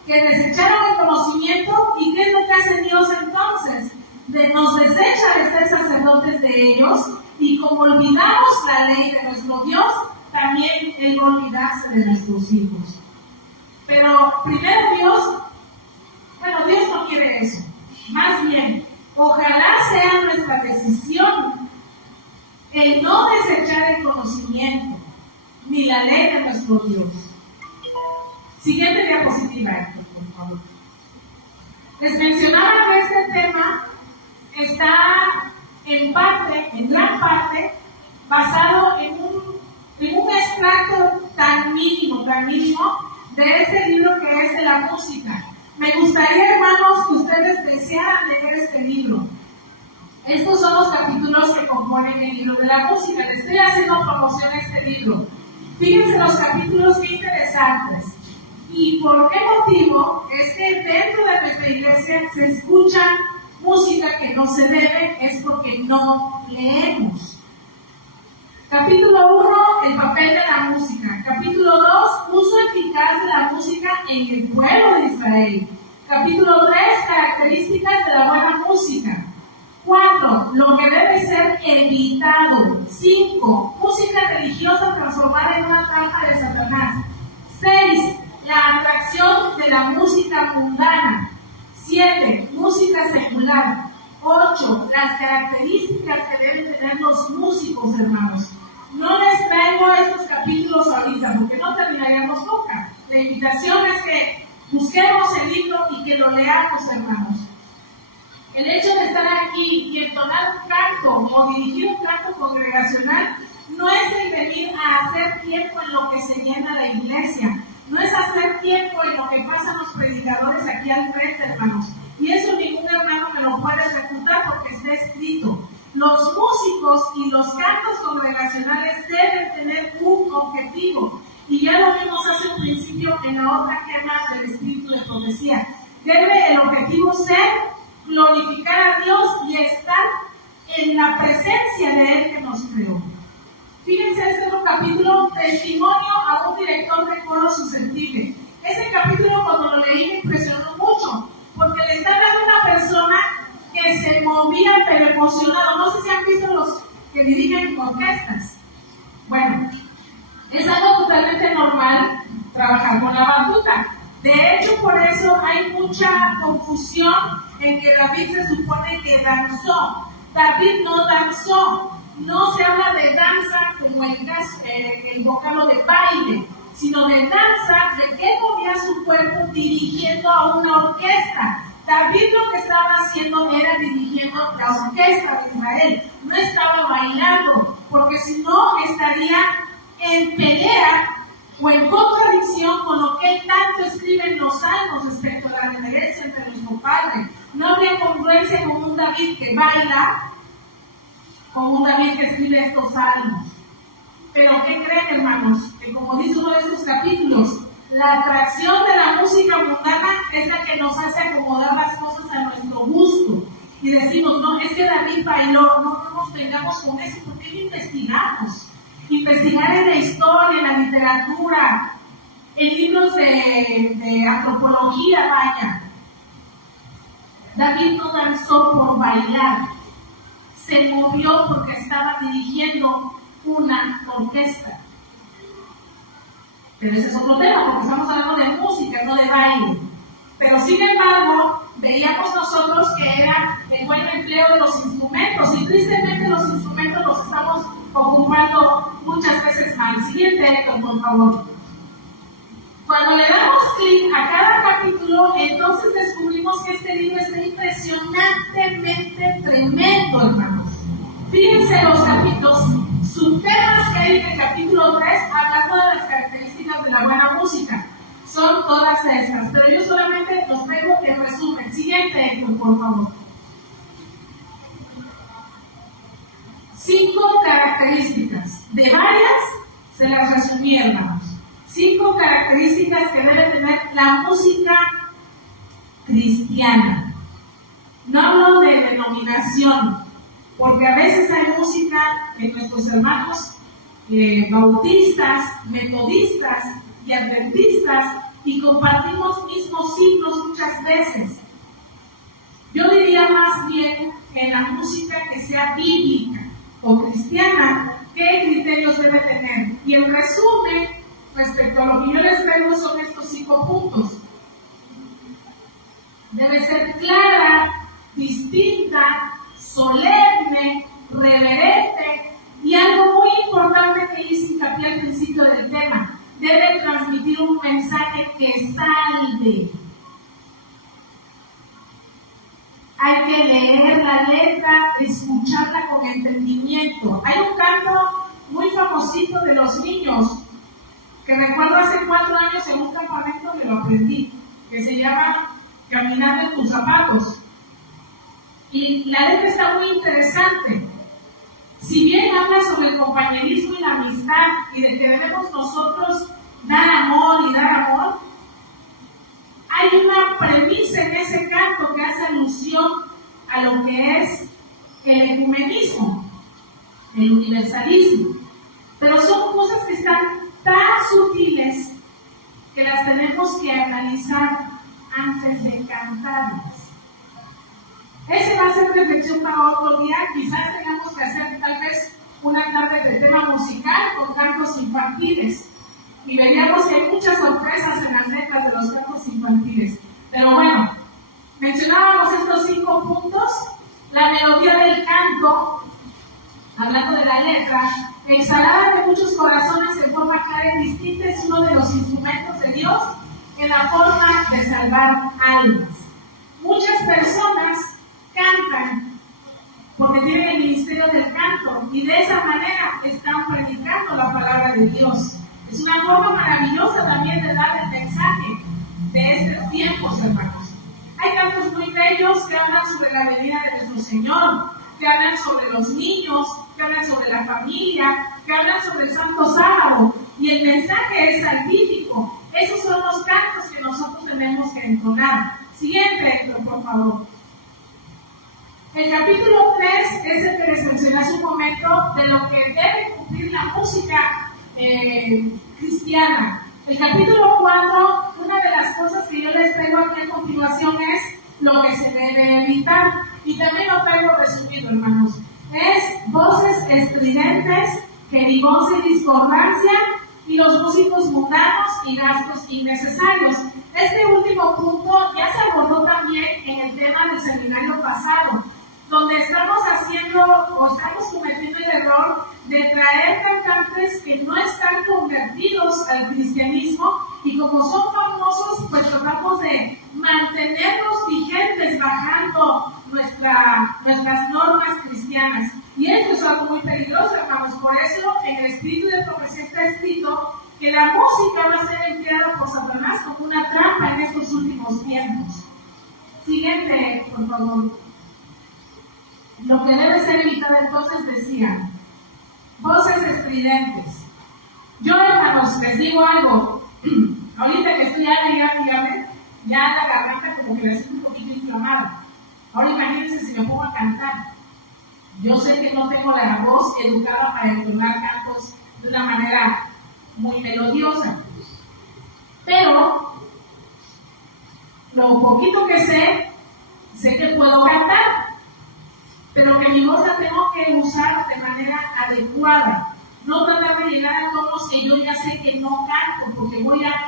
que desecharon el conocimiento. ¿Y qué es lo que hace Dios entonces? Nos desecha de ser sacerdotes de ellos, y como olvidamos la ley de nuestro Dios, también Él va a olvidarse de nuestros hijos. Pero primero Dios no quiere eso. Más bien, ojalá sea nuestra decisión el no desechar el conocimiento ni la ley de nuestro Dios. Siguiente diapositiva, Héctor, por favor. Les mencionaba que este tema está en gran parte, basado en un extracto tan mínimo de este la música. Me gustaría, hermanos, que ustedes desearan leer este libro. Estos son los capítulos que componen el libro de la música. Les estoy haciendo promoción a este libro. Fíjense los capítulos, qué interesantes. ¿Y por qué motivo? Es que dentro de nuestra iglesia se escucha música que no se debe, es porque no leemos. Capítulo 1, el papel de la música. Capítulo 2, uso eficaz de la música en el pueblo de Israel. Capítulo 3, características de la buena música. 4, lo que debe ser evitado. 5, música religiosa transformada en una trampa de Satanás. 6, la atracción de la música mundana. 7, música secular. 8, las características que deben tener los músicos, hermanos. No les traigo estos capítulos ahorita porque no terminaríamos nunca. La invitación es que busquemos el libro y que lo leamos, hermanos. El hecho de estar aquí y entonar un canto o dirigir un canto congregacional no es el venir a hacer tiempo en lo que se llena la iglesia, no es hacer tiempo en lo que pasan los predicadores aquí al frente, hermanos. Y eso ningún hermano me lo puede refutar porque está escrito. Los músicos y los cantos congregacionales deben tener un objetivo. Y ya lo vimos hace un principio en la otra gema del espíritu de profecía. Debe el objetivo ser glorificar a Dios y estar en la presencia de Él que nos creó. Fíjense este otro capítulo, testimonio a un director de coro susceptible. Ese capítulo cuando lo leí me impresionó mucho, porque le está dando a una persona que se movía pero emocionado. No sé si han visto los que dirigen orquestas. Bueno, es algo totalmente normal trabajar con la batuta. De hecho, por eso hay mucha confusión en que David se supone que danzó. David no danzó. No se habla de danza como el vocablo de baile, sino de danza de que movía su cuerpo dirigiendo a una orquesta. David lo que estaba haciendo era dirigiendo la orquesta de Israel. No estaba bailando, porque si no estaría en pelea o en contradicción con lo que tanto escriben los salmos respecto a la reverencia entre nuestro Padre. No habría congruencia con un David que baila, con un David que escribe estos salmos. Pero ¿qué creen, hermanos? Que como dice uno de estos capítulos, la atracción de la música mundana es la que nos hace acomodar las cosas a nuestro gusto. Y decimos, no, es que David bailó, no nos vengamos con eso, porque no investigamos. Investigar en la historia, en la literatura, en libros de antropología, vaya. David no danzó por bailar, se movió porque estaba dirigiendo una orquesta. Pero ese es otro tema, porque estamos hablando de música, no de baile. Pero sin embargo, veíamos nosotros que era el buen empleo de los instrumentos, y tristemente los instrumentos los estamos ocupando muchas veces mal. Siguiente, Héctor, por favor. Cuando le damos clic a cada capítulo, entonces descubrimos que este libro está impresionantemente tremendo, hermanos. Fíjense los capítulos, subtemas que hay en el capítulo 3, hablando de las características de la buena música. Son todas estas, pero yo solamente los traigo en resumen. Siguiente, Héctor, por favor. 5 características. De varias, se las resumí, hermanos. 5 características que debe tener la música cristiana. No hablo de denominación, porque a veces hay música en nuestros hermanos bautistas, metodistas y adventistas, y compartimos mismos signos muchas veces. Yo diría más bien en la música que sea bíblica o cristiana, ¿qué criterios debe tener? Y en resumen, respecto a lo que yo les traigo, son estos 5 puntos. Debe ser clara, distinta, solemne, reverente, y algo muy importante que hice hincapié al principio del tema: debe transmitir un mensaje que salve. Hay que leer la letra, escucharla con entendimiento. Hay un canto muy famosito de los niños, que recuerdo hace 4 años en un campamento que lo aprendí. que se llama Caminando en tus zapatos. Y la letra está muy interesante. Si bien habla sobre el compañerismo y la amistad y de que debemos nosotros dar amor y dar amor, hay una premisa en ese canto que hace alusión a lo que es el ecumenismo, el universalismo. Pero son cosas que están tan sutiles que las tenemos que analizar antes de cantarlas. Ese va a ser reflexión para otro día. Quizás tengamos que hacer tal vez una tarde de tema musical con cantos infantiles. Y veríamos que hay muchas sorpresas en las letras de los cantos infantiles. Pero bueno, mencionábamos estos 5 puntos. La melodía del canto, hablando de la letra, exhalada de muchos corazones en forma clara y distinta, es uno de los instrumentos de Dios en la forma de salvar almas. Muchas personas cantan porque tienen el ministerio del canto y de esa manera están predicando la palabra de Dios. Es una forma maravillosa también de dar el mensaje de estos tiempos, hermanos. Hay cantos muy bellos que hablan sobre la venida de nuestro Señor, que hablan sobre los niños, que hablan sobre la familia, que hablan sobre el Santo Sábado, y el mensaje es salvífico. Esos son los cantos que nosotros tenemos que entonar. Siguiente, Héctor, por favor. El capítulo 3 es el que les mencioné hace un momento de lo que debe cumplir la música cristiana. El capítulo 4, una de las cosas que yo les traigo aquí a continuación es lo que se debe evitar. Y también lo traigo resumido, hermanos. Es voces estridentes, jerigonza y discordancia, y los músicos mundanos y gastos innecesarios. Este último punto ya se abordó también en el tema del seminario pasado, donde estamos haciendo o estamos cometiendo el error de traer cantantes que no están convertidos al cristianismo, y como son famosos, pues tratamos de mantenerlos vigentes bajando nuestras normas cristianas. Y esto es algo muy peligroso, hermanos. Por eso en el Espíritu de Profecía está escrito que la música va a ser empleada por Satanás como una trampa en estos últimos tiempos. Siguiente, por favor. Lo que debe ser evitado, entonces, decía, voces estridentes. Yo, hermanos, les digo algo. Ahorita que estoy ya la garganta como que la siento un poquito inflamada. Ahora imagínense si me pongo a cantar. Yo sé que no tengo la voz educada para entonar cantos de una manera muy melodiosa. Pero, lo poquito que sé que puedo cantar. Pero que mi voz la tengo que usar de manera adecuada. No tratar de llegar a tonos que yo ya sé que no canto, porque voy a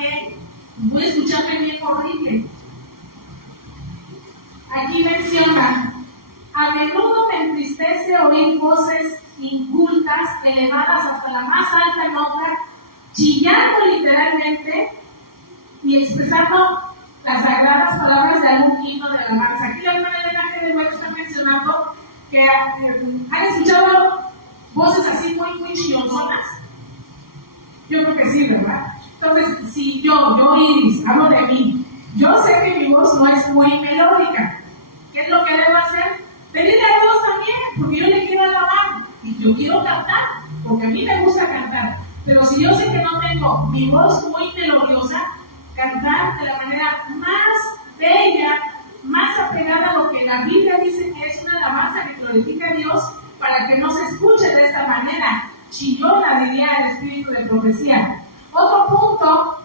escucharme bien horrible. Aquí menciona, a menudo me entristece oír voces incultas, elevadas hasta la más alta nota, chillando literalmente y expresando las sagradas palabras de algún himno de alabanza. Aquí la hermana Elena de Nuevo está mencionando que han escuchado voces así muy chillonzonas. Yo creo que sí, ¿verdad? Entonces, si yo Iris, hablo de mí, yo sé que mi voz no es muy melódica. ¿Qué es lo que debo hacer? Pedirle a Dios también, porque yo le quiero alabar y yo quiero cantar, porque a mí me gusta cantar. Pero si yo sé que no tengo mi voz muy melodiosa, cantar de la manera más bella, más apegada a lo que la Biblia dice que es una alabanza que glorifica a Dios, para que no se escuche de esta manera chillona, diría el Espíritu de Profecía. Otro punto,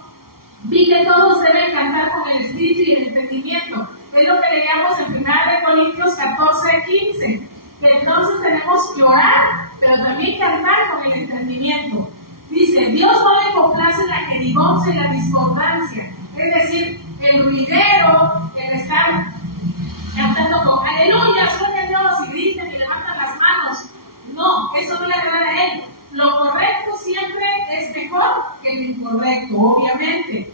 vi que todos deben cantar con el espíritu y el entendimiento. Es lo que leíamos en 1 Corintios 14:15, que entonces tenemos que orar, pero también cantar con el entendimiento. Dice, Dios no le complace la jerigonza y la discordancia, es decir, el ruidero, el estar cantando con aleluya, gloria a Dios, y griten y levantan las manos. No, eso no le agrada a Él. Lo correcto siempre es mejor que lo incorrecto, obviamente.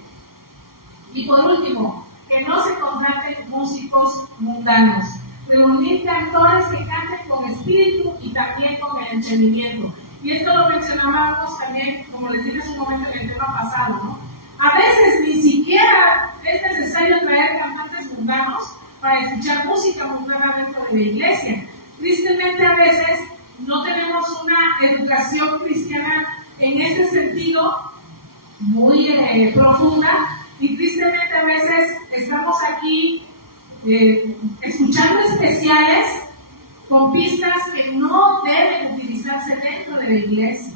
Y por último, que no se contraten músicos mundanos. Reunir cantores que canten con espíritu y también con el entendimiento. Y esto lo mencionábamos también, como les dije hace un momento en el tema pasado, ¿no? A veces ni siquiera es necesario de iglesia. Tristemente a veces no tenemos una educación cristiana en este sentido muy profunda, y tristemente a veces estamos aquí escuchando especiales con pistas que no deben utilizarse dentro de la iglesia.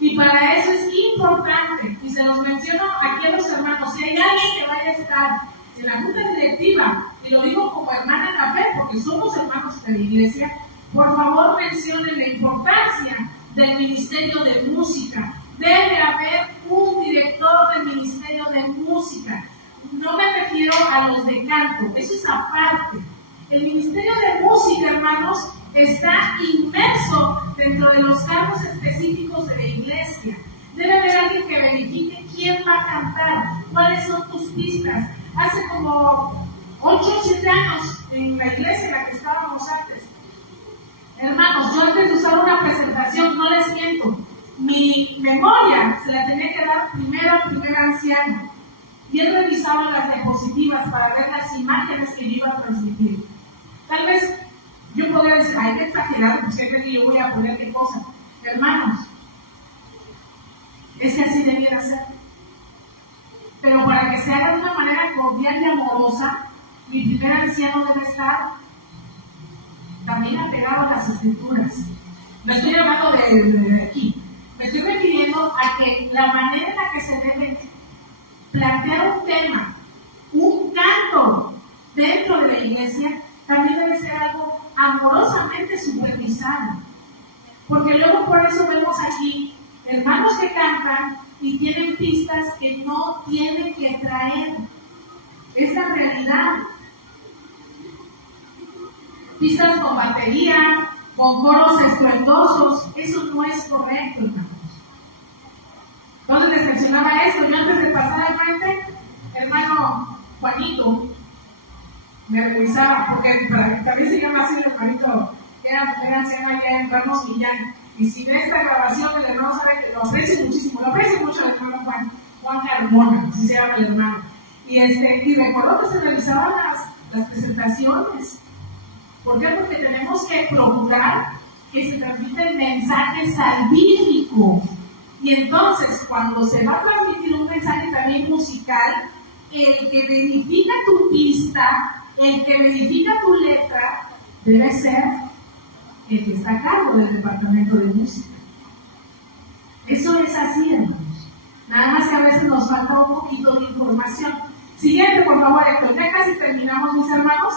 Y para eso es importante, y se los menciono aquí a los hermanos, si hay alguien que vaya a estar en la junta directiva, y lo digo como hermana en la fe, porque somos hermanos de la iglesia, por favor mencionen la importancia del ministerio de música. Debe haber un director del ministerio de música. No me refiero a los de canto, eso es aparte. El ministerio de música, hermanos, está inmerso dentro de los campos específicos de la iglesia. Debe haber alguien que verifique quién va a cantar, cuáles son tus pistas. Hace como 8 o 7 años en la iglesia en la que estábamos antes, hermanos, yo antes de usar una presentación, no les miento, mi memoria se la tenía que dar primero al primer anciano, y él revisaba las diapositivas para ver las imágenes que yo iba a transmitir. Tal vez yo podría decir, ay, qué exagerado, pues cree que yo voy a poner qué cosa. Hermanos, es que así debiera ser. Pero para que se haga de una manera cordial y amorosa, mi primer anciano debe estar también apegado a las escrituras. No estoy hablando de aquí. Me estoy refiriendo a que la manera en la que se debe plantear un tema, un canto dentro de la iglesia, también debe ser algo amorosamente supervisado. Porque luego por eso vemos aquí hermanos que cantan y tienen pistas que no tienen que traer. Es la realidad. Pistas con batería, con coros estruendosos, eso no es correcto, hermanos. Entonces les mencionaba esto. Yo antes de pasar al frente, hermano Juanito, me revisaba, porque también se llama así el hermanito, que era mujer anciana allá en Ramos Millán. Y si ve esta grabación, el hermano sabe que lo aprecio muchísimo, lo aprecio mucho el hermano Juan Carmona, así se llama el hermano. Y recuerdo que se realizaban las presentaciones. ¿Por qué? Porque tenemos que procurar que se transmita el mensaje salvífico. Y entonces, cuando se va a transmitir un mensaje también musical, el que verifica tu pista, el que verifica tu letra, debe ser el que está a cargo del departamento de música. Eso es así, hermanos. Nada más que a veces nos falta un poquito de información. Siguiente, por favor, Héctor. Ya casi terminamos, mis hermanos.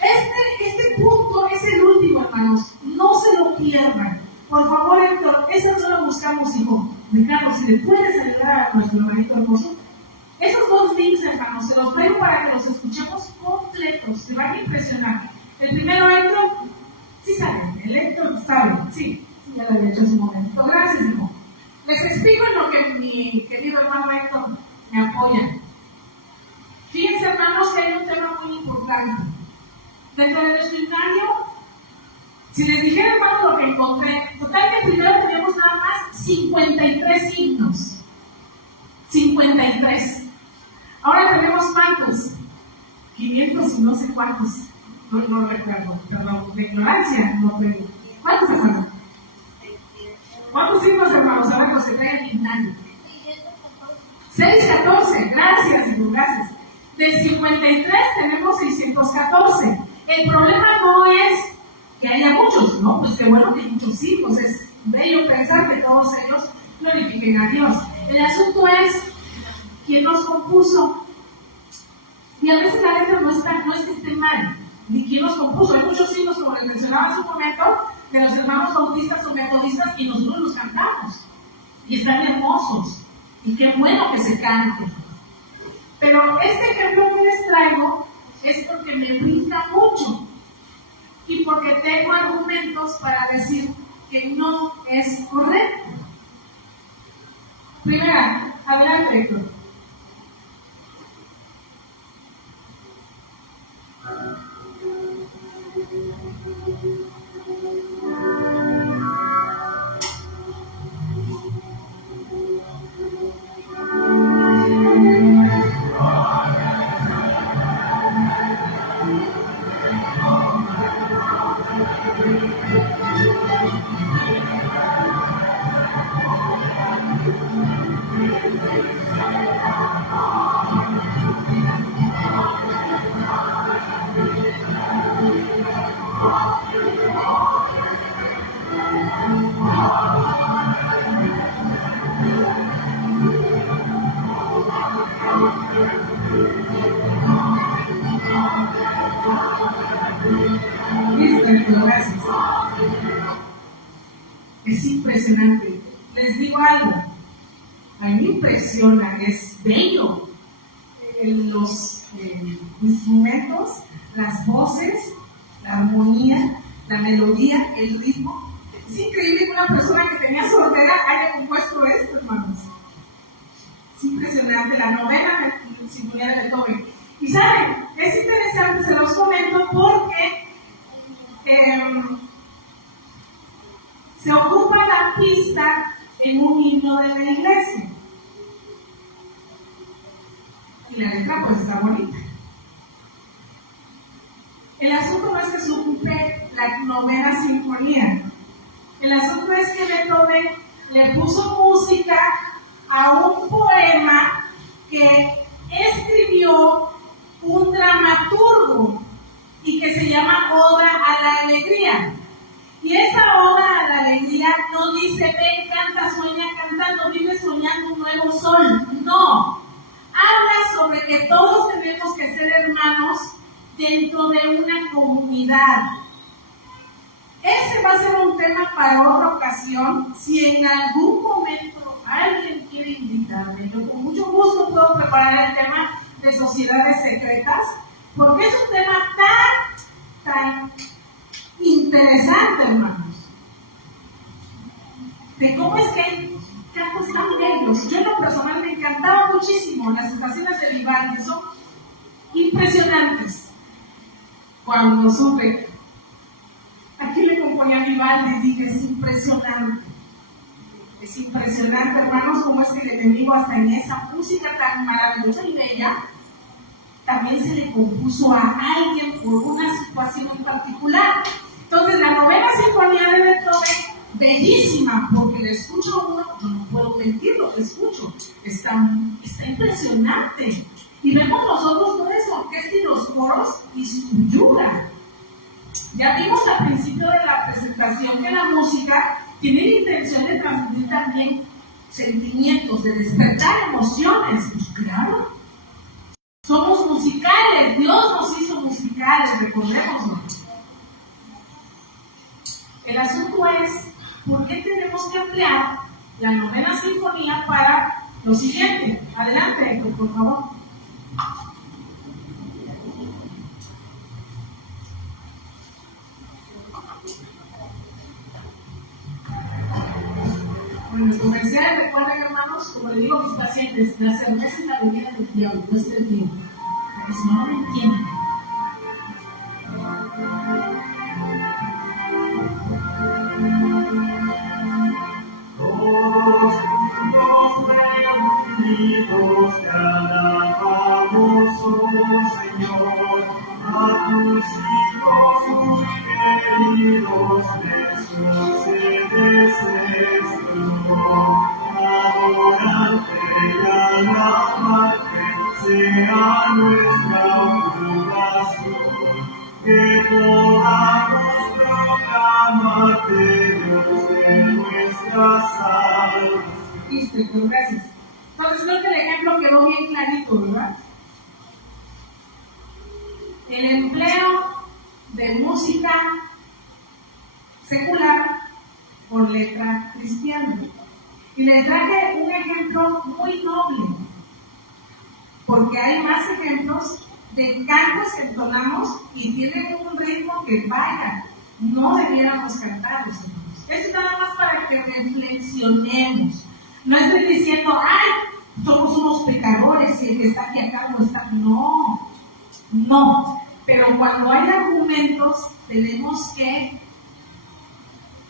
Este punto es el último, hermanos. No se lo pierdan. Por favor, Héctor, eso no lo buscamos, hijo. Ricardo, si le puedes ayudar a nuestro hermanito hermoso. Esos 2 links, hermanos, se los traigo para que los escuchemos completos. Se van a impresionar. El primero, Héctor, sí sabe. El Héctor sabe. Sí, ya lo había hecho hace un momento. Gracias, hijo. Les explico en lo que mi querido hermano Héctor me apoya. Fíjense, hermanos, que hay un tema muy importante. Dentro de nuestro himnario, si les dijera, hermano, lo que encontré, total que primero tenemos nada más 53 himnos. 53. Ahora tenemos cuántos? 500 y no sé cuántos. No recuerdo, perdón, de ignorancia, no tengo. ¿Cuántos, hermanos? ¿Cuántos himnos, hermanos? Ahora que se trae el himnario. 614, gracias, hijo, gracias. De 53 tenemos 614. El problema no es que haya muchos, ¿no? Pues qué bueno que hay muchos hijos, es bello pensar que todos ellos glorifiquen a Dios. El asunto es quién los compuso. Y a veces la letra no es que esté mal, ni quién los compuso. Hay muchos himnos, como les mencionaba hace un momento, de los hermanos bautistas o metodistas, y nosotros los cantamos. Y están hermosos. Y qué bueno que se cante. Pero este ejemplo que les traigo es porque me brinca mucho y porque tengo argumentos para decir que no es correcto. Primera, adelante, Héctor. Listo, gracias. Es impresionante. Les digo algo. A mí me impresiona, es bello. Los instrumentos, las voces, la armonía, la melodía, el ritmo. Es increíble que una persona que tenía sordera haya compuesto esto, hermanos. Es impresionante, la novena sinfonía de Beethoven. Y saben, es interesante, se los comento porque se ocupa la pista en un himno de la iglesia. Y la letra pues está bonita. El asunto no es que se ocupe la novena sinfonía. El asunto es que Beethoven le puso música a un poema que escribió un dramaturgo y que se llama Oda a la Alegría. Y esa Oda a la Alegría no dice, ven, canta, sueña cantando, vive soñando un nuevo sol. No. Habla sobre que todos tenemos que ser hermanos dentro de una comunidad. Ese va a ser un tema para otra ocasión. Si en algún momento alguien quiere invitarme, yo con mucho gusto puedo preparar el tema de sociedades secretas, porque es un tema tan interesante, hermanos, de cómo es que hay cantos tan bellos. Yo en lo personal me encantaba muchísimo las estaciones de Vivaldi, son impresionantes. Cuando supe a quién le componía Vivaldi, dije, es impresionante. Es impresionante, hermanos, cómo es que el enemigo hasta en esa música tan maravillosa y bella también se le compuso a alguien por una situación en particular. Entonces, la novena sinfonía de Beethoven, bellísima, porque la escucho uno, yo no puedo mentir lo que escucho, está impresionante. Y vemos nosotros toda esa orquesta y los coros y su yuga. Ya vimos al principio de la presentación que la música tiene la intención de transmitir también sentimientos, de despertar emociones. Pues claro, somos musicales, Dios nos hizo musicales, recordémoslo. El asunto es, ¿por qué tenemos que emplear la novena sinfonía para lo siguiente? Adelante, Héctor, por favor. Bueno, el comercial, recuerden, hermanos, como le digo a mis pacientes, la cerveza y la bebida del diablo, no es del mío, porque si no, no me entienden. Todos juntos reunidos te alabamos, oh Señor, a tus hijos muy queridos les concedes tú. Adorarte y alabarte sea nuestra ocupación, que podamos proclamarte, Dios de nuestra salvación. Listo, gracias. Entonces creo que el ejemplo quedó bien clarito, ¿verdad? El empleo de música secular por letra cristiana. Y les traje un ejemplo muy noble, porque hay más ejemplos de cantos que entonamos y tienen un ritmo que vaya, no debiéramos cantarlos, hermanos. Es nada más para que reflexionemos. No estoy diciendo, ay, somos unos pecadores y el que está aquí acá no está. No, no. Pero cuando hay argumentos, tenemos que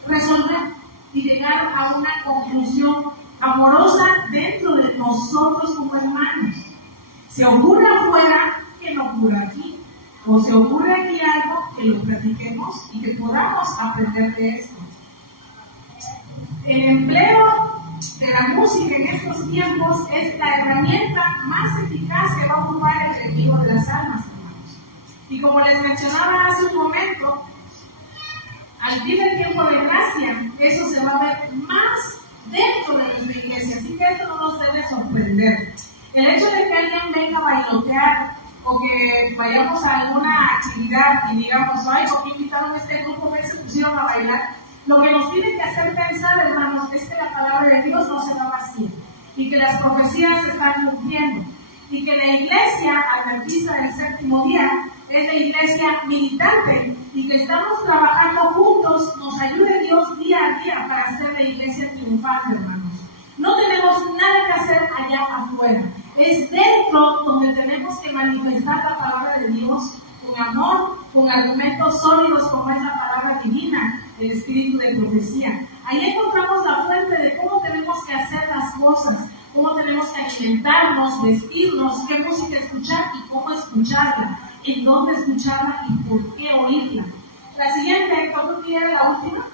resolver y llegar a una conclusión amorosa dentro de nosotros como hermanos. Se ocurre afuera, que no ocurra aquí. O se ocurre aquí algo, que lo platiquemos y que podamos aprender de esto. El empleo de la música en estos tiempos es la herramienta más eficaz que va a ocupar el enemigo de las almas, hermanos. Y como les mencionaba hace un momento, al fin del tiempo de gracia, eso se va a ver más dentro de nuestra iglesia, así que esto no nos debe sorprender. El hecho de que alguien venga a bailotear o que vayamos a alguna actividad y digamos, ay, ¿por qué invitaron a este grupo que se pusieron a bailar? Lo que nos tiene que hacer pensar, hermanos, es que la palabra de Dios no se va vacía y que las profecías se están cumpliendo y que la iglesia adventista del séptimo día es la iglesia militante y que estamos trabajando juntos, nos ayude Dios día a día para hacer la iglesia triunfante, hermanos. No tenemos nada que hacer allá afuera, es dentro donde tenemos que manifestar la palabra de Dios con amor, con argumentos sólidos como es la palabra divina, el espíritu de profecía. Ahí encontramos la fuente de cómo tenemos que hacer las cosas, cómo tenemos que alimentarnos, vestirnos, qué música escuchar y cómo escucharla, en dónde escucharla y por qué oírla. La siguiente, ¿cómo tiene la última?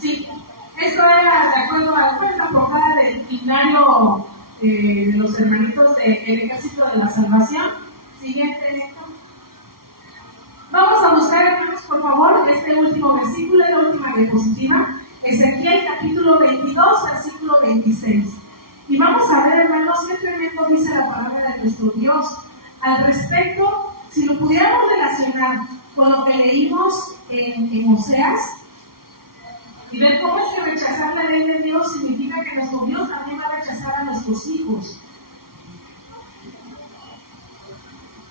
Sí. Esto era de acuerdo a la portada del himnario de los hermanitos del Ejército de la Salvación. Siguiente, Héctor. Vamos a buscar, hermanos, por favor, este último versículo, la última diapositiva. Ezequiel capítulo 22, versículo 26. Y vamos a ver, hermanos, qué tremendo dice la palabra de nuestro Dios. Al respecto, si lo pudiéramos relacionar con lo que leímos en Oseas, y ver cómo es que rechazar la ley de Dios significa que nuestro Dios también va a rechazar a nuestros hijos.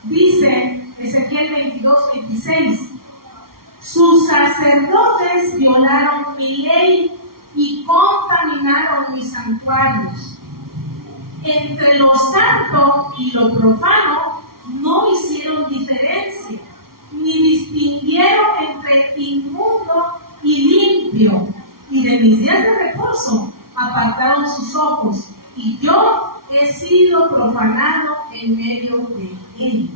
Dice Ezequiel 22, 26. Sus sacerdotes violaron mi ley y contaminaron mis santuarios. Entre lo santo y lo profano no hicieron diferencia, ni distinguieron entre inmundo y limpio, y de mis días de reposo apartaron sus ojos, y yo he sido profanado en medio de ellos.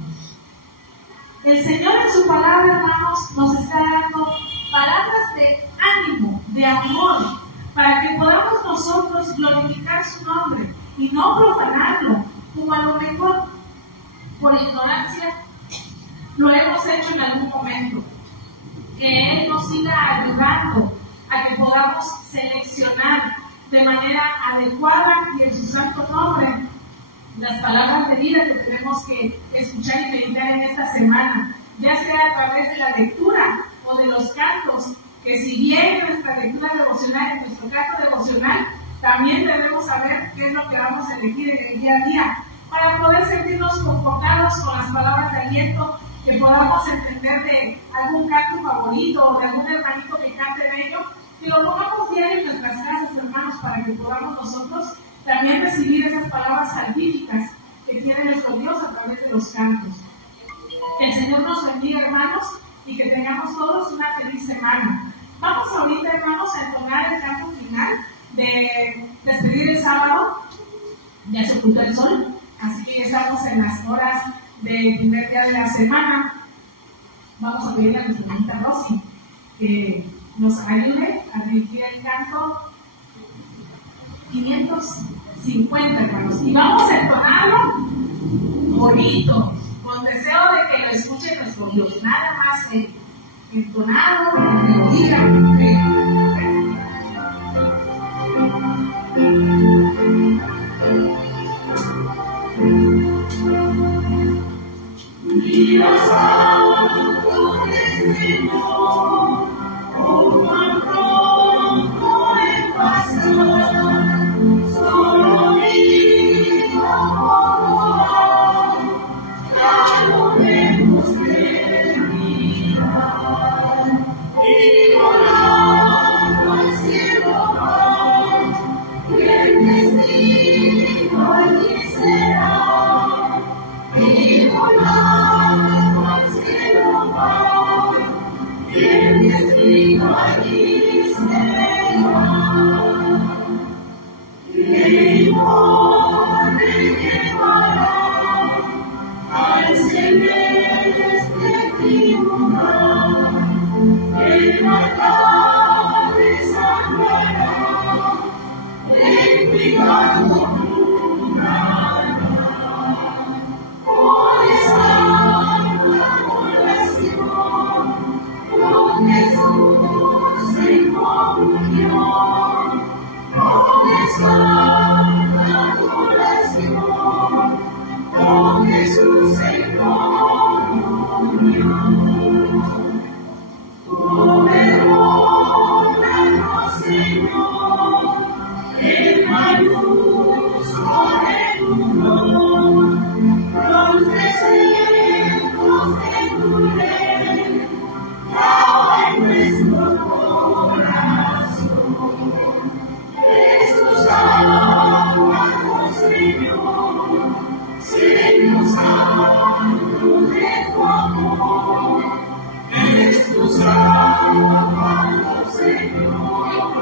El Señor en su palabra, hermanos, nos está dando palabras de ánimo, de amor, para que podamos nosotros glorificar su nombre y no profanarlo, como a lo mejor por ignorancia lo hemos hecho en algún momento. Que Él nos siga ayudando a que podamos seleccionar de manera adecuada y en su santo nombre las palabras de vida que tenemos que escuchar y meditar en esta semana, ya sea a través de la lectura o de los cantos, que si bien en nuestra lectura devocional, en nuestro canto devocional, también debemos saber qué es lo que vamos a elegir en el día a día, para poder sentirnos confortados con las palabras de aliento, que podamos entender de algún canto favorito o de algún hermanito que cante bello, que lo pongamos diario en nuestras casas, hermanos, para que podamos nosotros también recibir esas palabras salvíficas que tiene nuestro Dios a través de los cantos. Que el Señor nos bendiga, hermanos, y que tengamos todos una feliz semana. Vamos ahorita, hermanos, a entonar el canto final de despedir el sábado. Ya se ocultó el sol, así que ya estamos en las horas del primer día de la semana. Vamos a pedirle a nuestra hermanita Rosy que nos ayude a dirigir el canto 550, hermanos, y vamos a entonarlo bonito, con deseo de que lo escuche nuestro Dios, nada más entonado, melodía. Dios santo destino, oh cuán pronto en pasar, solo vida moral, ya lo vemos terminar, y volando al cielo va, y el destino allí será. Y volando al cielo va, y de tu amor, es tu sábado, Señor,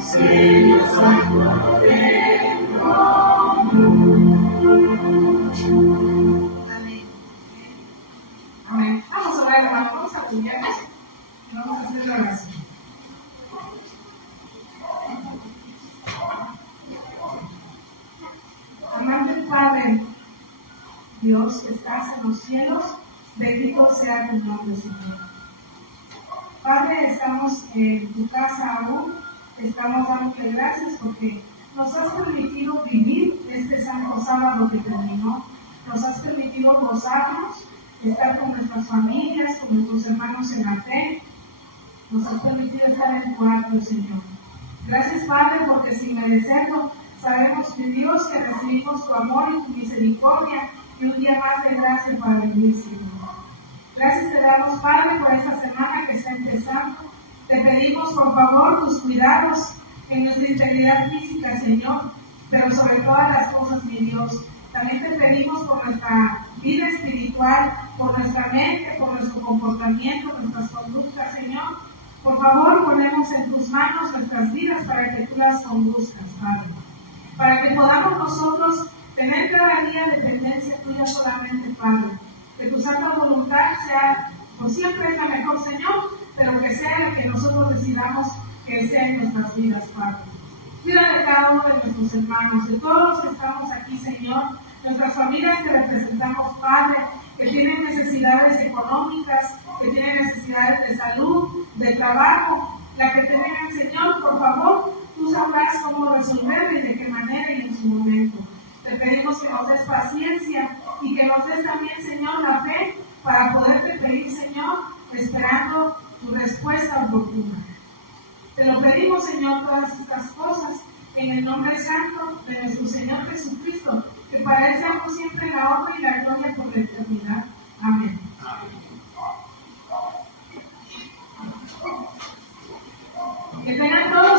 Señor Santo del trono. Amén. Amén. Vamos a orar, hermano. Vamos a apoyarnos y vamos a hacer la oración. Amante Padre, Dios que estás en los cielos, bendito sea tu nombre, Señor. Padre, estamos en tu casa aún, estamos dándote gracias porque nos has permitido vivir este santo sábado que terminó, nos has permitido gozarnos, estar con nuestras familias, con nuestros hermanos en la fe, nos has permitido estar en tu acto, Señor. Gracias, Padre, porque sin merecerlo, sabemos, mi Dios, que recibimos tu amor y tu misericordia y un día más de gracia para vivir, Señor. Gracias te damos, Padre, por esta semana que está empezando. Te pedimos, por favor, tus cuidados en nuestra integridad física, Señor, pero sobre todas las cosas, mi Dios. También te pedimos por nuestra vida espiritual, por nuestra mente, por nuestro comportamiento, nuestras conductas, Señor. Por favor, ponemos en tus manos nuestras vidas para que tú las conduzcas, Padre. Para que podamos nosotros tener cada día dependencia tuya solamente, Padre. Que tu santa voluntad sea, por siempre es la mejor, Señor, pero que sea la que nosotros decidamos que sea en nuestras vidas, Padre. Cuida de cada uno de nuestros hermanos, de todos los que estamos aquí, Señor, nuestras familias que representamos, Padre, que tienen necesidades económicas, que tienen necesidades de salud, de trabajo, la que tengan, Señor, por favor, tú sabrás cómo resolverlo y de qué manera y en su momento. Te pedimos que nos des paciencia y que nos des también, Señor, la fe para poderte pedir, Señor, esperando tu respuesta oportuna. Te lo pedimos, Señor, todas estas cosas en el nombre santo de nuestro Señor Jesucristo, que para Él seamos siempre la honra y la gloria por la eternidad. Amén. Que tengan todos